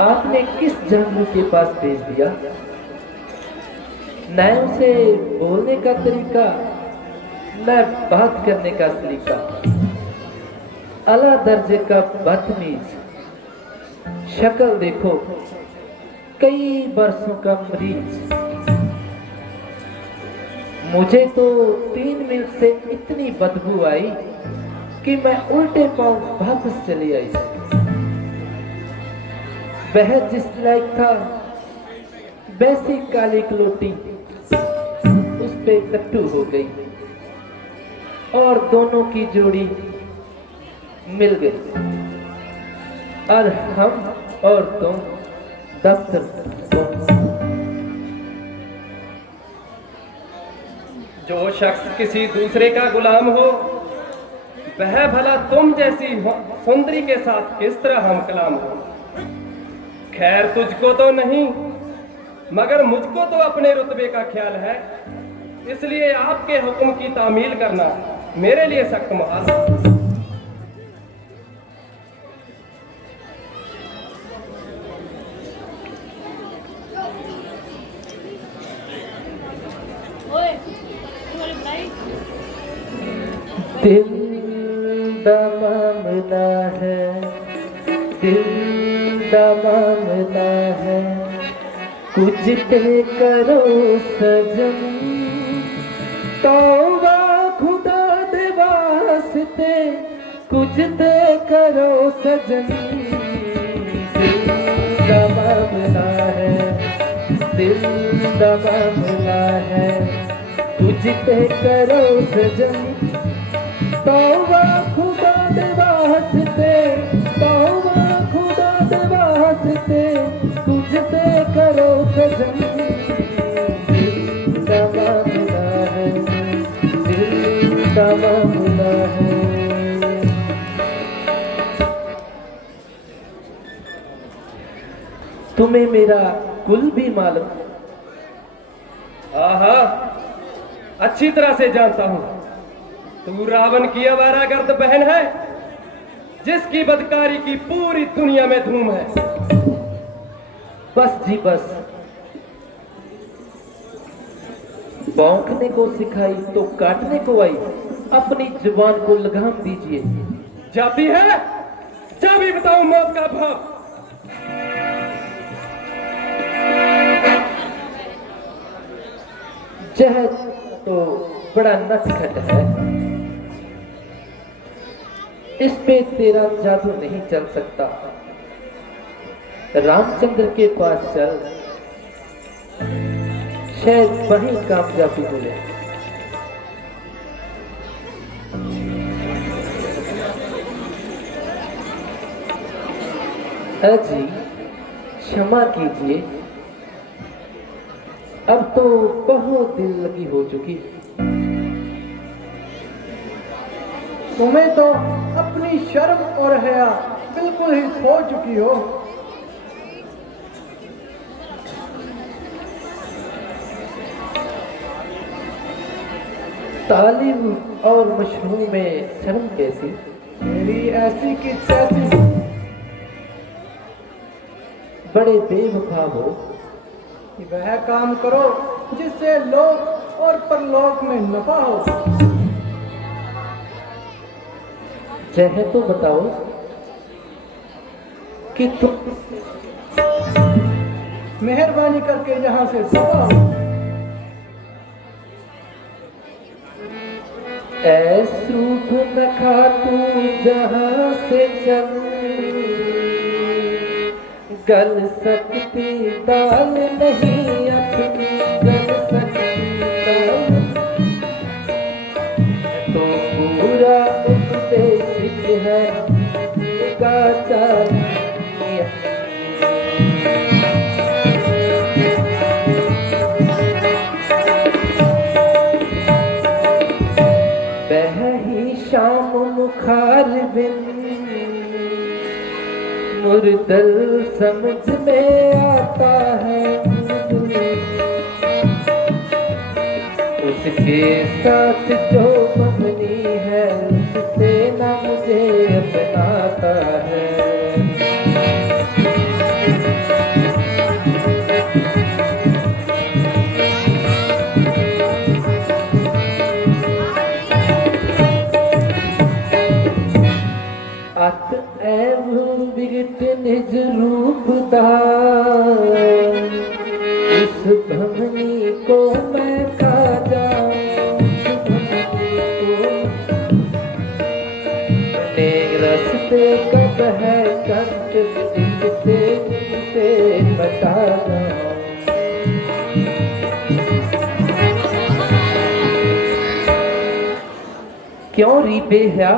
आपने किस जानवर के पास भेज दिया? न उसे बोलने का तरीका न बात करने का सलीका। आला दर्जे का बदतमीज। शक्ल देखो कई बरसों का मरीज। मुझे तो 3 मिनट से इतनी बदबू आई कि मैं उल्टे पांव वापस चली आई। वह जिस लायक था वैसी काली कलोटी उस पे कट्टू हो गई और दोनों की जोड़ी मिल गई। और हम और तुम दफ्तर जो शख्स किसी दूसरे का गुलाम हो वह भला तुम जैसी सुंदरी के साथ किस तरह हम कलाम हो। खैर तुझको तो नहीं मगर मुझको तो अपने रुतबे का ख्याल है, इसलिए आपके हुक्म की तामील करना मेरे लिए सख्त मुहाल है। दिल दा मामला है, दिल दा मामला है, कुछ ते करो सजन, तौबा खुदा दे वास्ते कुछ ते करो सजन। दिल दा मामला है, दिल दा मामला है, कुछ ते करो सजन, तौबा खुदा दे वास्ते, तौबा खुदा दे वास्ते, तुझ ते करो सजन दिल का मामला है, दिल का मामला है। तुम्हें मेरा कुल भी मालूम? आहा, अच्छी तरह से जानता हूं। तू रावण की आवारागर्द बहन है, जिसकी बदकारी की पूरी दुनिया में धूम है। बस जी बस, भौंकने को सिखाई तो काटने को आई। अपनी जुबान को लगाम दीजिए। जाती है, जा भी बताऊं मौत का भाव। जहर तो बड़ा नटखट है, इस पे तेरा जादू नहीं चल सकता। रामचंद्र के पास चल, शायद वही कामयाबी मिले। अजी क्षमा कीजिए, अब तो बहुत दिल लगी हो चुकी। तुम्हें तो अपनी शर्म और हया बिल्कुल ही खो चुकी हो। तालीम और मशरूम में शर्म कैसी? मेरी ऐसी की तैसी। बड़े बेवफा हो। कि वह काम करो जिससे लोक और परलोक में नफा हो। चाहे तो बताओ कि तुम मेहरबानी करके यहाँ से दफा हो। ऐसूख न खा तू जहाँ से चल, गल सकती दाल नहीं अपनी, गल सकती दाल। तो पूरा उपदेश है का चाहिए। बह ही शाम मुखार बिन, मुर्दल समझ में आता है। उसके साथ जो बनी है, उससे ना मुझे अपनाता है। अत एव बिगट निज रूप दार, उस भमनी को मैं खा जाऊं। अपने रास्ते कब है कंट, से बता जाऊं। क्यों री बेहया,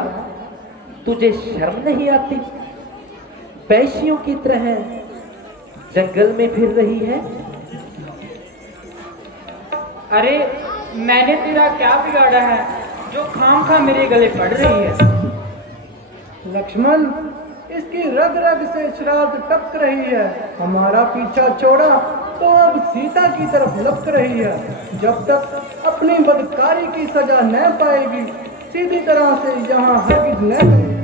तुझे शर्म नहीं आती? पैशियों की तरह जंगल में फिर रही है। अरे मैंने तेरा क्या बिगाड़ा है जो खामखा मेरे गले पड़ रही है? लक्ष्मण, इसकी रग रग से शराब टपक रही है। हमारा पीछा छोड़ा तो अब सीता की तरफ लपक रही है। जब तक अपनी बदकारी की सजा न पाएगी, सीधी तरह से यहाँ हरगिज न रहेगी।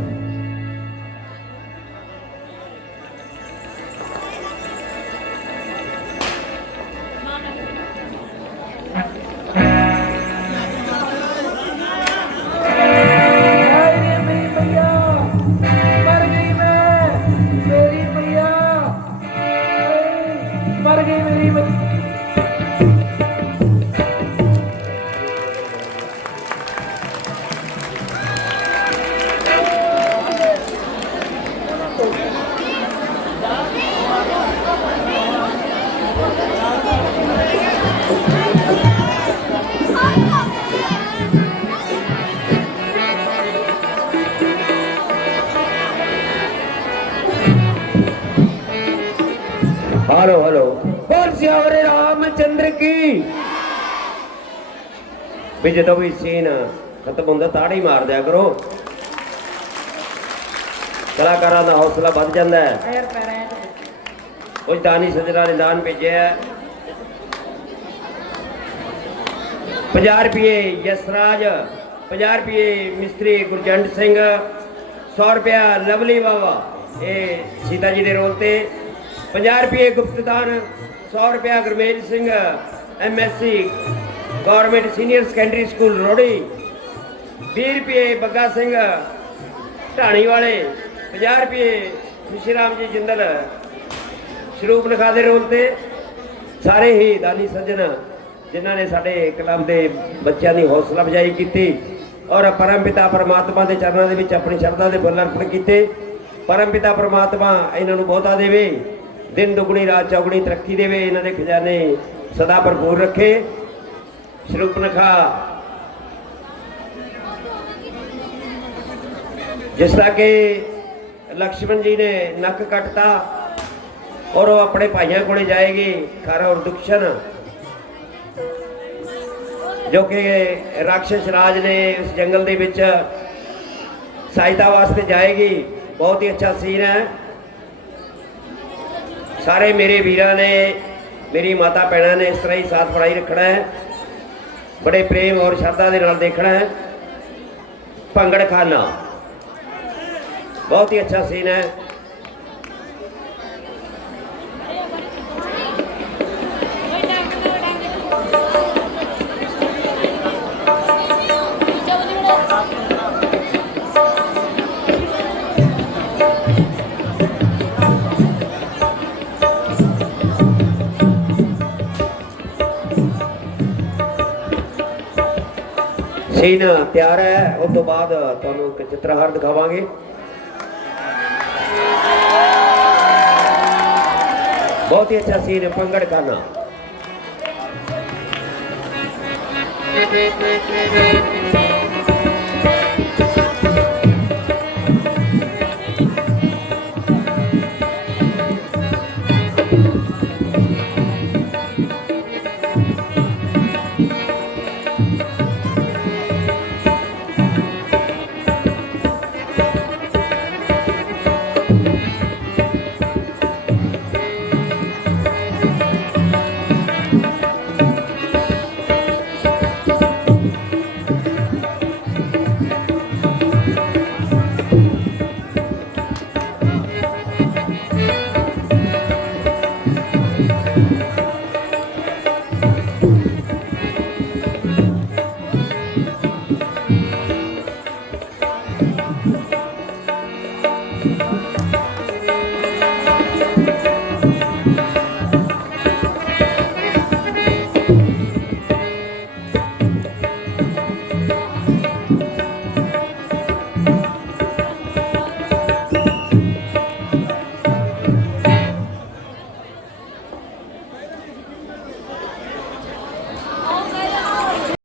हेलो हेलो बोल सियावरे रामचंद्र की। भी जो भी सीन खत्म होंदा ताड़ी मार दिया करो, कलाकारां दा हौसला बढ़ जाता है। कुछ दानी सज्जना ने दान भेजे है 50 रुपये यशराज, 50 रुपये मिस्त्री गुरजंट सिंह, 100 रुपया लवली बाबा ये सीता जी के रोल से, 50 रुपये गुप्तदान, 100 रुपया Gurmel Singh MSc government senior secondary school रोड़ी, 20 रुपये बग्गा सिंह ढाणी वाले, 50 रुपये खुशीराम जी जिंदल शरूप नखा दे रोल से। सारे ही दानी सज्जन जिन्होंने साडे क्लब के बच्चों की हौसला अफजाई की और परम पिता परमात्मा के चरणों के अपनी शरधा के फुੱਲ अर्पण किए। परम पिता परमात्मा इन्हों बहुता देवे, दिन दुगनी रात चौगुनी तरक्की देवे, इन्हों के खजाने सदा भरपूर रखे। शरूप नखा जिस तरह के लक्ष्मण जी ने नक कटता और वो अपने भाइयों को जाएगी खर और दुक्षण, जो कि राक्षस राज ने उस जंगल के विच सहायता वास्ते जाएगी। बहुत ही अच्छा सीन है। सारे मेरे वीरां ने, मेरी माता भैनों ने इस तरह ही साथ बढ़ाई रखना है, बड़े प्रेम और श्रद्धा के नाल देखना है। भंगड़ खाना बहुत ही अच्छा सीन है। सीन तैयार है, उस तो बाद तुहानू एक चित्रहार दिखावांगे। बहुत ही अच्छा सीन है भंगड़ खाना।